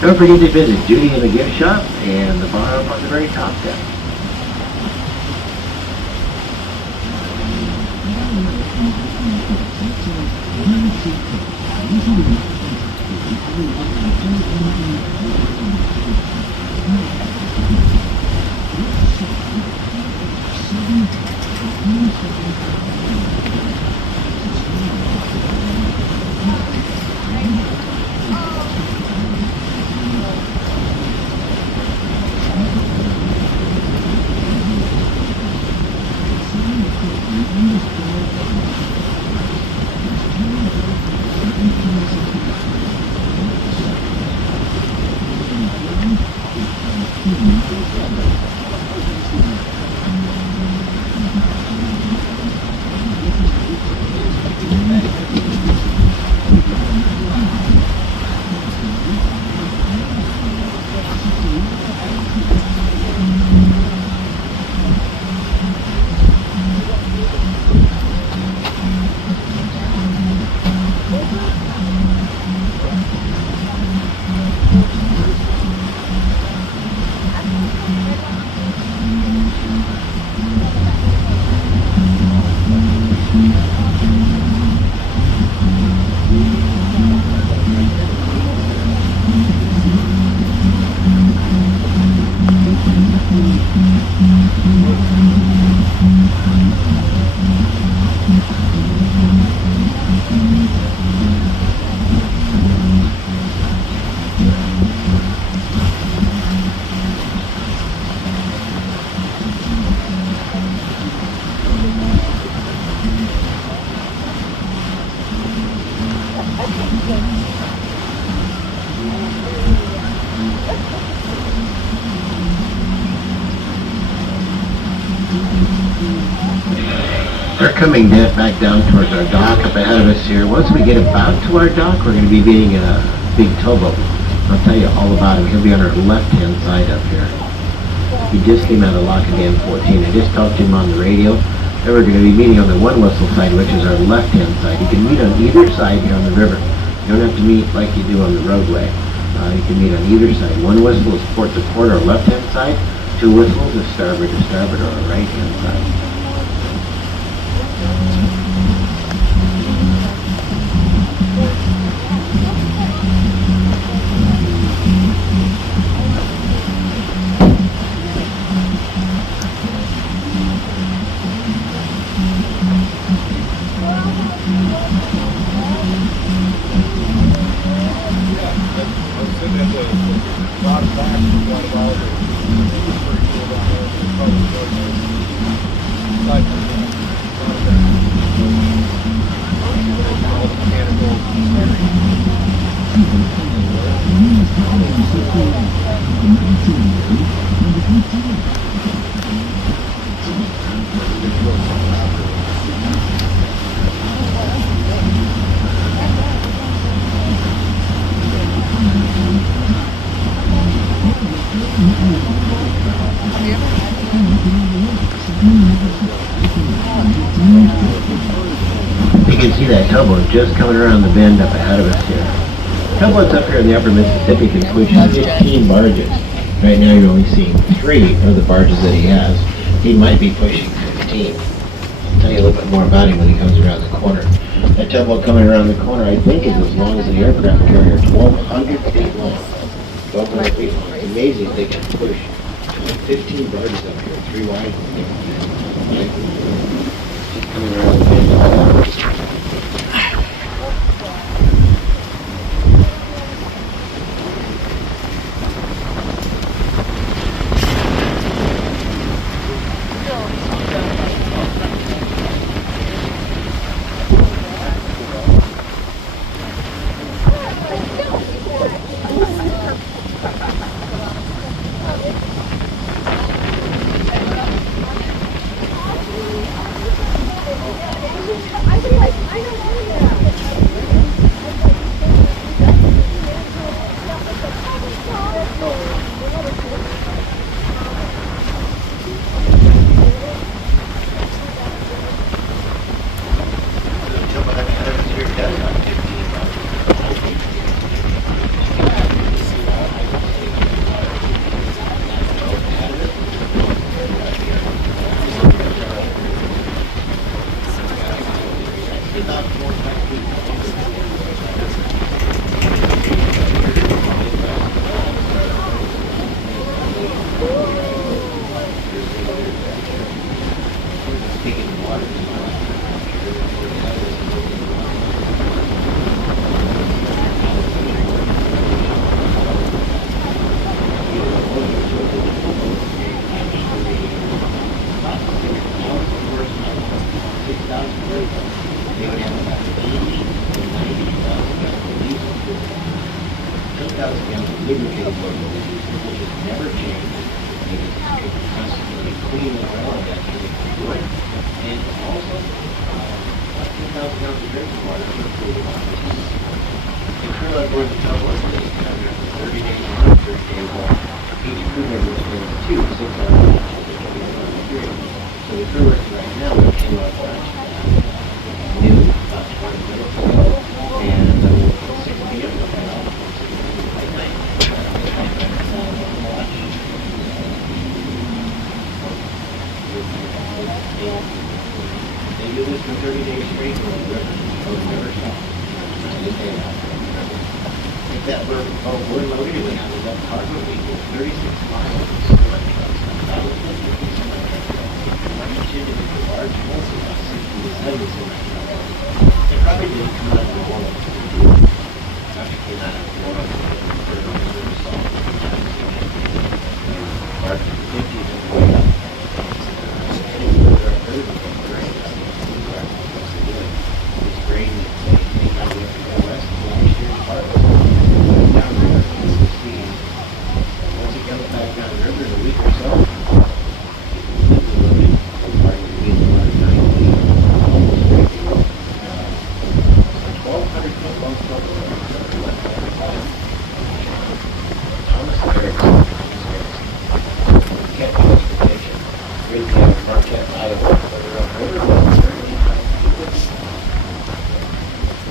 Don't forget to visit Judy in the gift shop and the bar up on the very top deck. We're coming back down towards our dock up ahead of us here. Once we get about to our dock, we're going to be meeting a big towboat. I'll tell you all about him. He'll be on our left-hand side up here. He just came out of Lockadam 14. I just talked to him on the radio. Then we're going to be meeting on the one whistle side, which is our left-hand side. You can meet on either side here on the river. You don't have to meet like you do on the roadway. You can meet on either side. One whistle is port to port, our left-hand side. Two whistles is starboard to starboard, our right-hand side. You can see that towboat just coming around the bend up ahead of us here. Towboats up here in the upper Mississippi can push 15 barges. Right now you're only seeing 3 of the barges that he has. He might be pushing 15. I'll tell you a little bit more about him when he comes around the corner. That towboat coming around the corner I think is as long as an aircraft carrier, 1,200 feet long. 1,200 feet long. It's amazing they can push 15 barges up here, 3 wide. Just coming around the bend.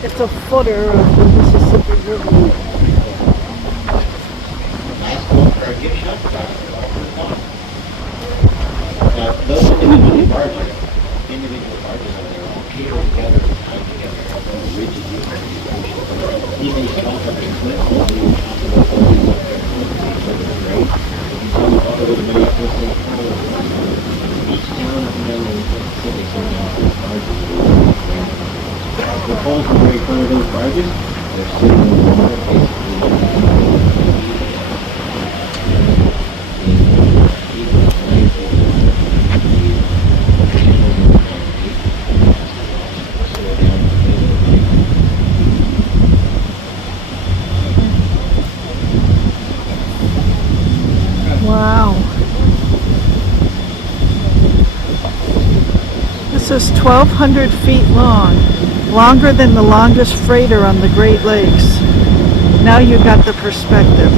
It's a footer of the Mississippi River. Now, those individual barges are all catered together and tied together as a rigid unit. Even if you don't have the equipment, you have to look over the right? You saw the photo of the video of this thing. Each town up and down the Mississippi sometimes has barges. The poles are right in front of those barges. They're sitting in the water, Wow. This is 1,200 feet long, longer than the longest freighter on the Great Lakes. Now you got the perspective.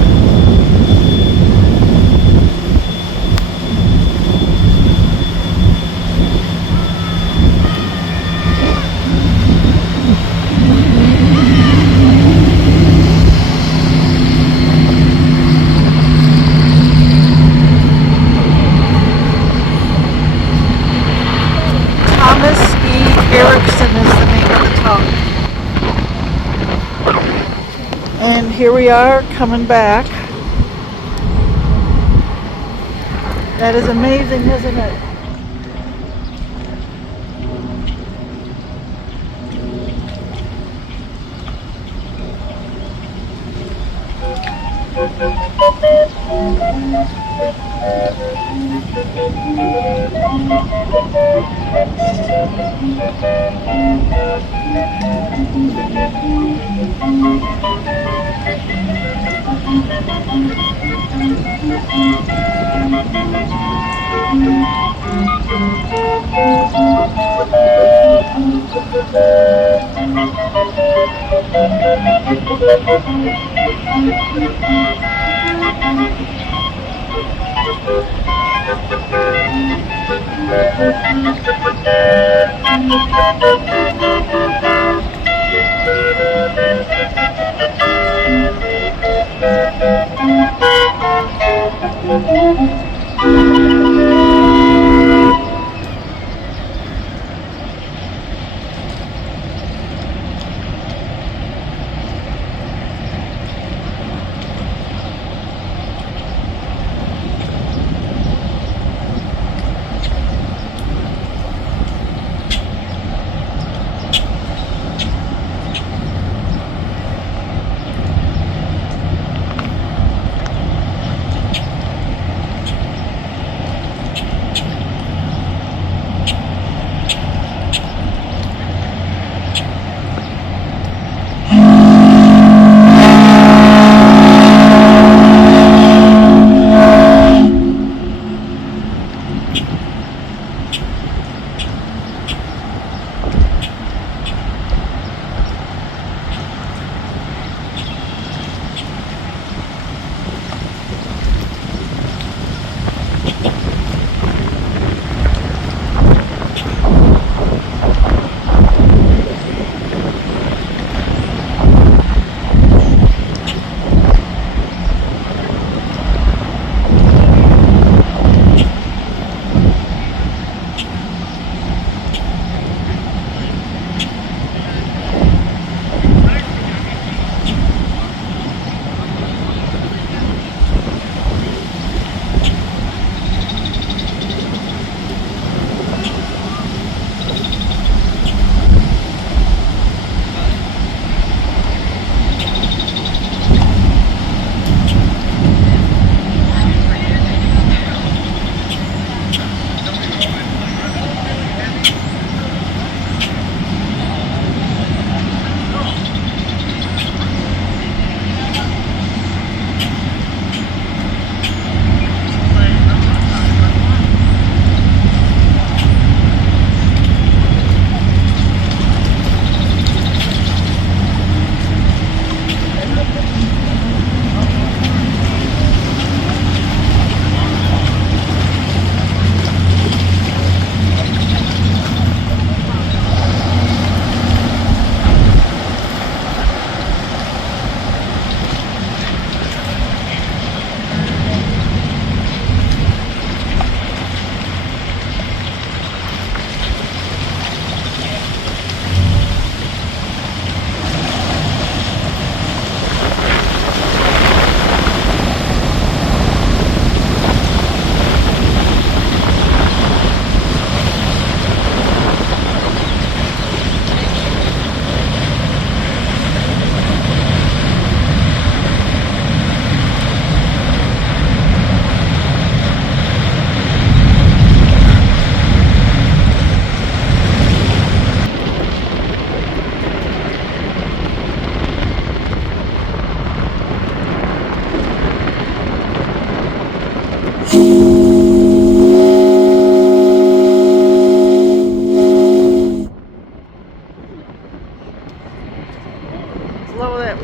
And here we are coming back. That is amazing, isn't it?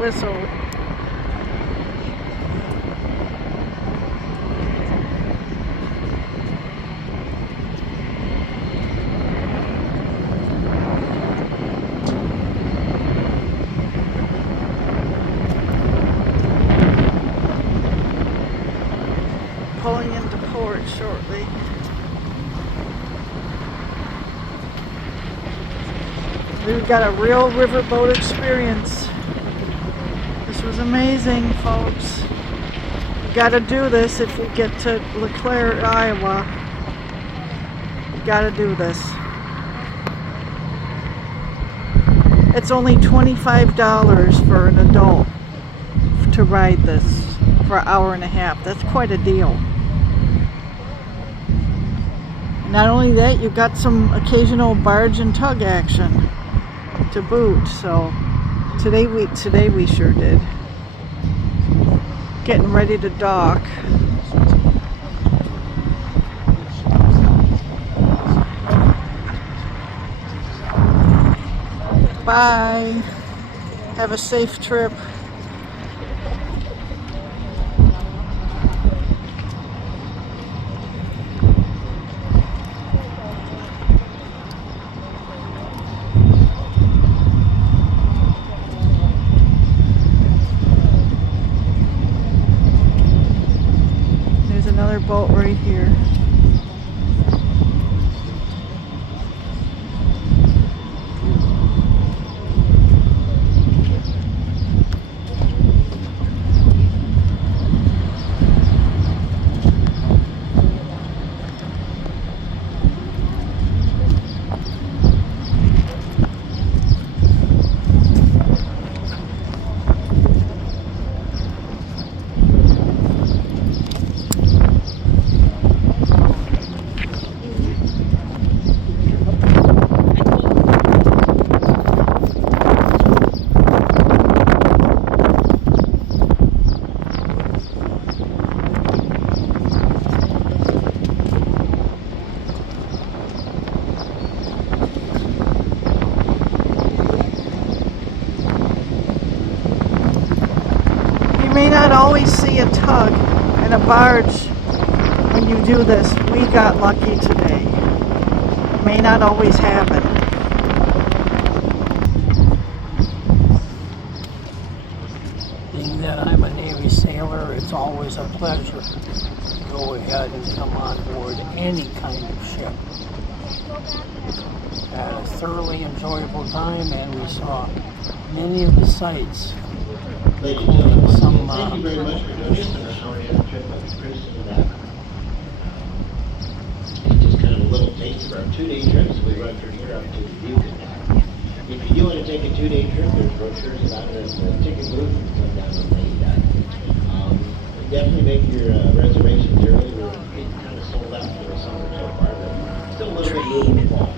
whistle. Pulling into port shortly. We've got a real riverboat experience. This was amazing, folks. We gotta do this if we get to LeClaire, Iowa. We gotta do this. It's only $25 for an adult to ride this for an hour and a half. That's quite a deal. Not only that, you've got some occasional barge and tug action to boot. So today we sure did. Getting ready to dock. Bye. Have a safe trip. Another boat right here. May not always see a tug and a barge when you do this. We got lucky today. May not always happen. Being that I'm a Navy sailor, it's always a pleasure to go ahead and come on board any kind of ship. Had a thoroughly enjoyable time, and we saw many of the sights. Ladies and gentlemen, thank you very much for joining us on our hour-and-a-half trip up to Princeton and back. It's just kind of a little taste of our 2-day trip, so we run from here up to Buchan. If you do want to take a 2-day trip, there's brochures about it at the ticket booth. Come down on the definitely make your reservations early. We're getting kind of sold out for the summer so far, but still a little bit moving fall.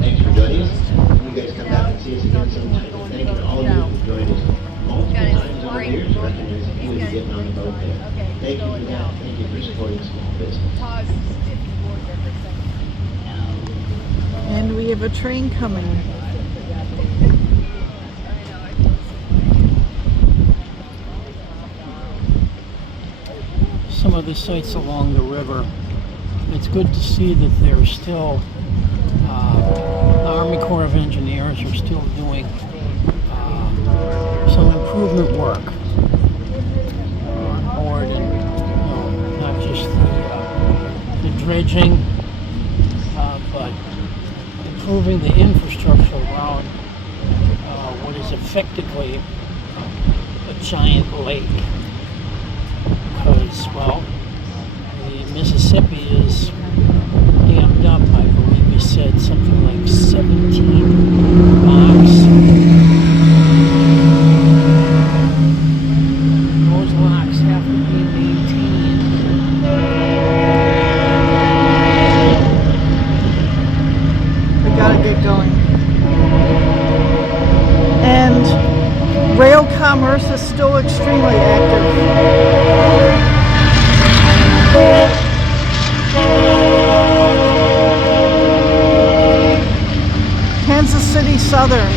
Thanks for joining us. You guys come back and see us again sometime. Thank you to all of you who joined us multiple times over the years. Recognize that you will be getting on the boat there. Thank you for that. Thank you for supporting small business. And we have a train coming. Some of the sites along the river, it's good to see that there's still the Army Corps of Engineers are still doing some improvement work on board, and not just the dredging, but improving the infrastructure around what is effectively a giant lake. Because, well, the Mississippi is dammed up. I believe he said something like 17 locks. Those locks have to be maintained. We gotta get going. And rail commerce is still extremely active. Kansas City Southern.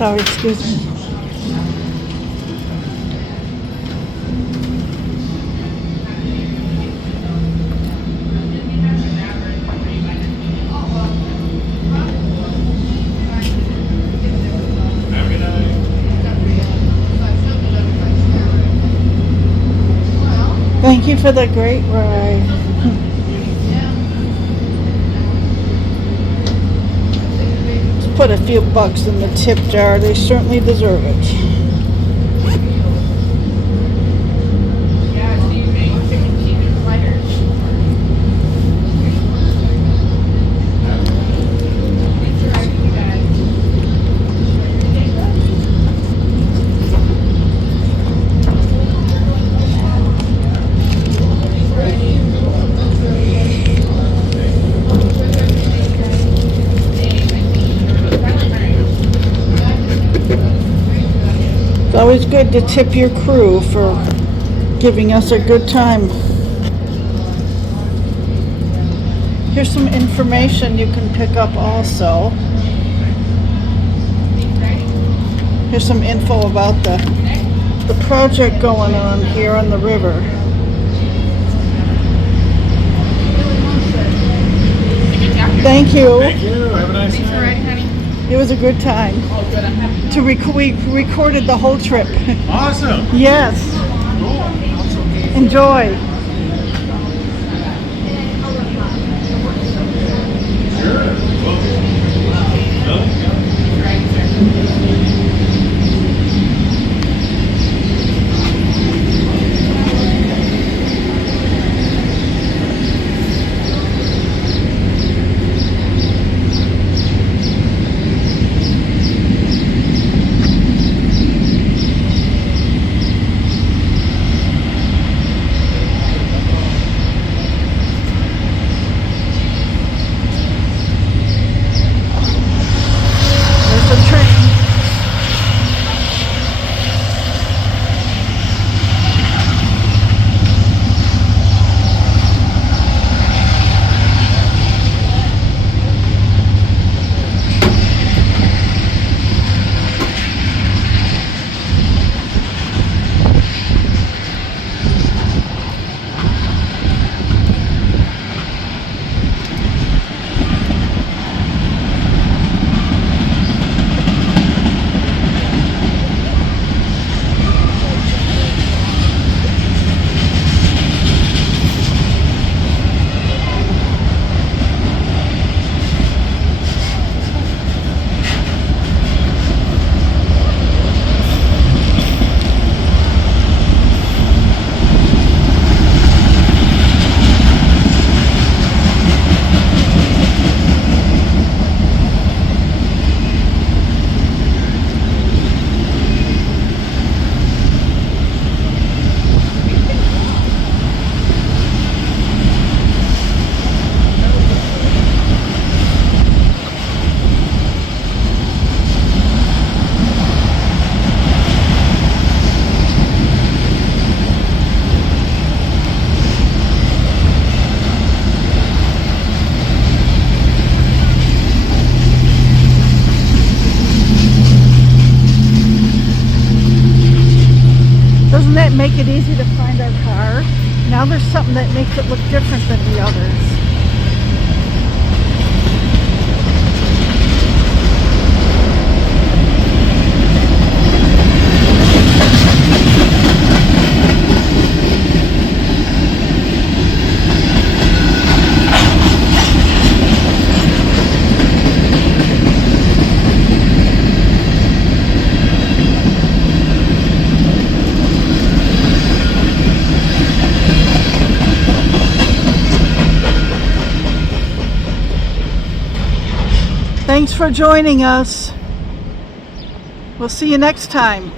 Sorry, excuse me. Have a good night. Thank you for the great ride. Let's put a few bucks in the tip jar. They certainly deserve it. Yeah, so you make chicken cheese sliders. Thanks for having you guys. It's always good to tip your crew for giving us a good time. Here's some information you can pick up also. Here's some info about the project going on here on the river. Thank you. Thank you. Have a nice Thanks for night. riding, honey. It was a good time. Oh, good. I'm happy. We recorded the whole trip. Awesome. Yes. Cool. Enjoy. Sure. Well, There's a train. Doesn't that make it easy to find our car? Now there's something that makes it look different than the others. Thanks for joining us. We'll see you next time.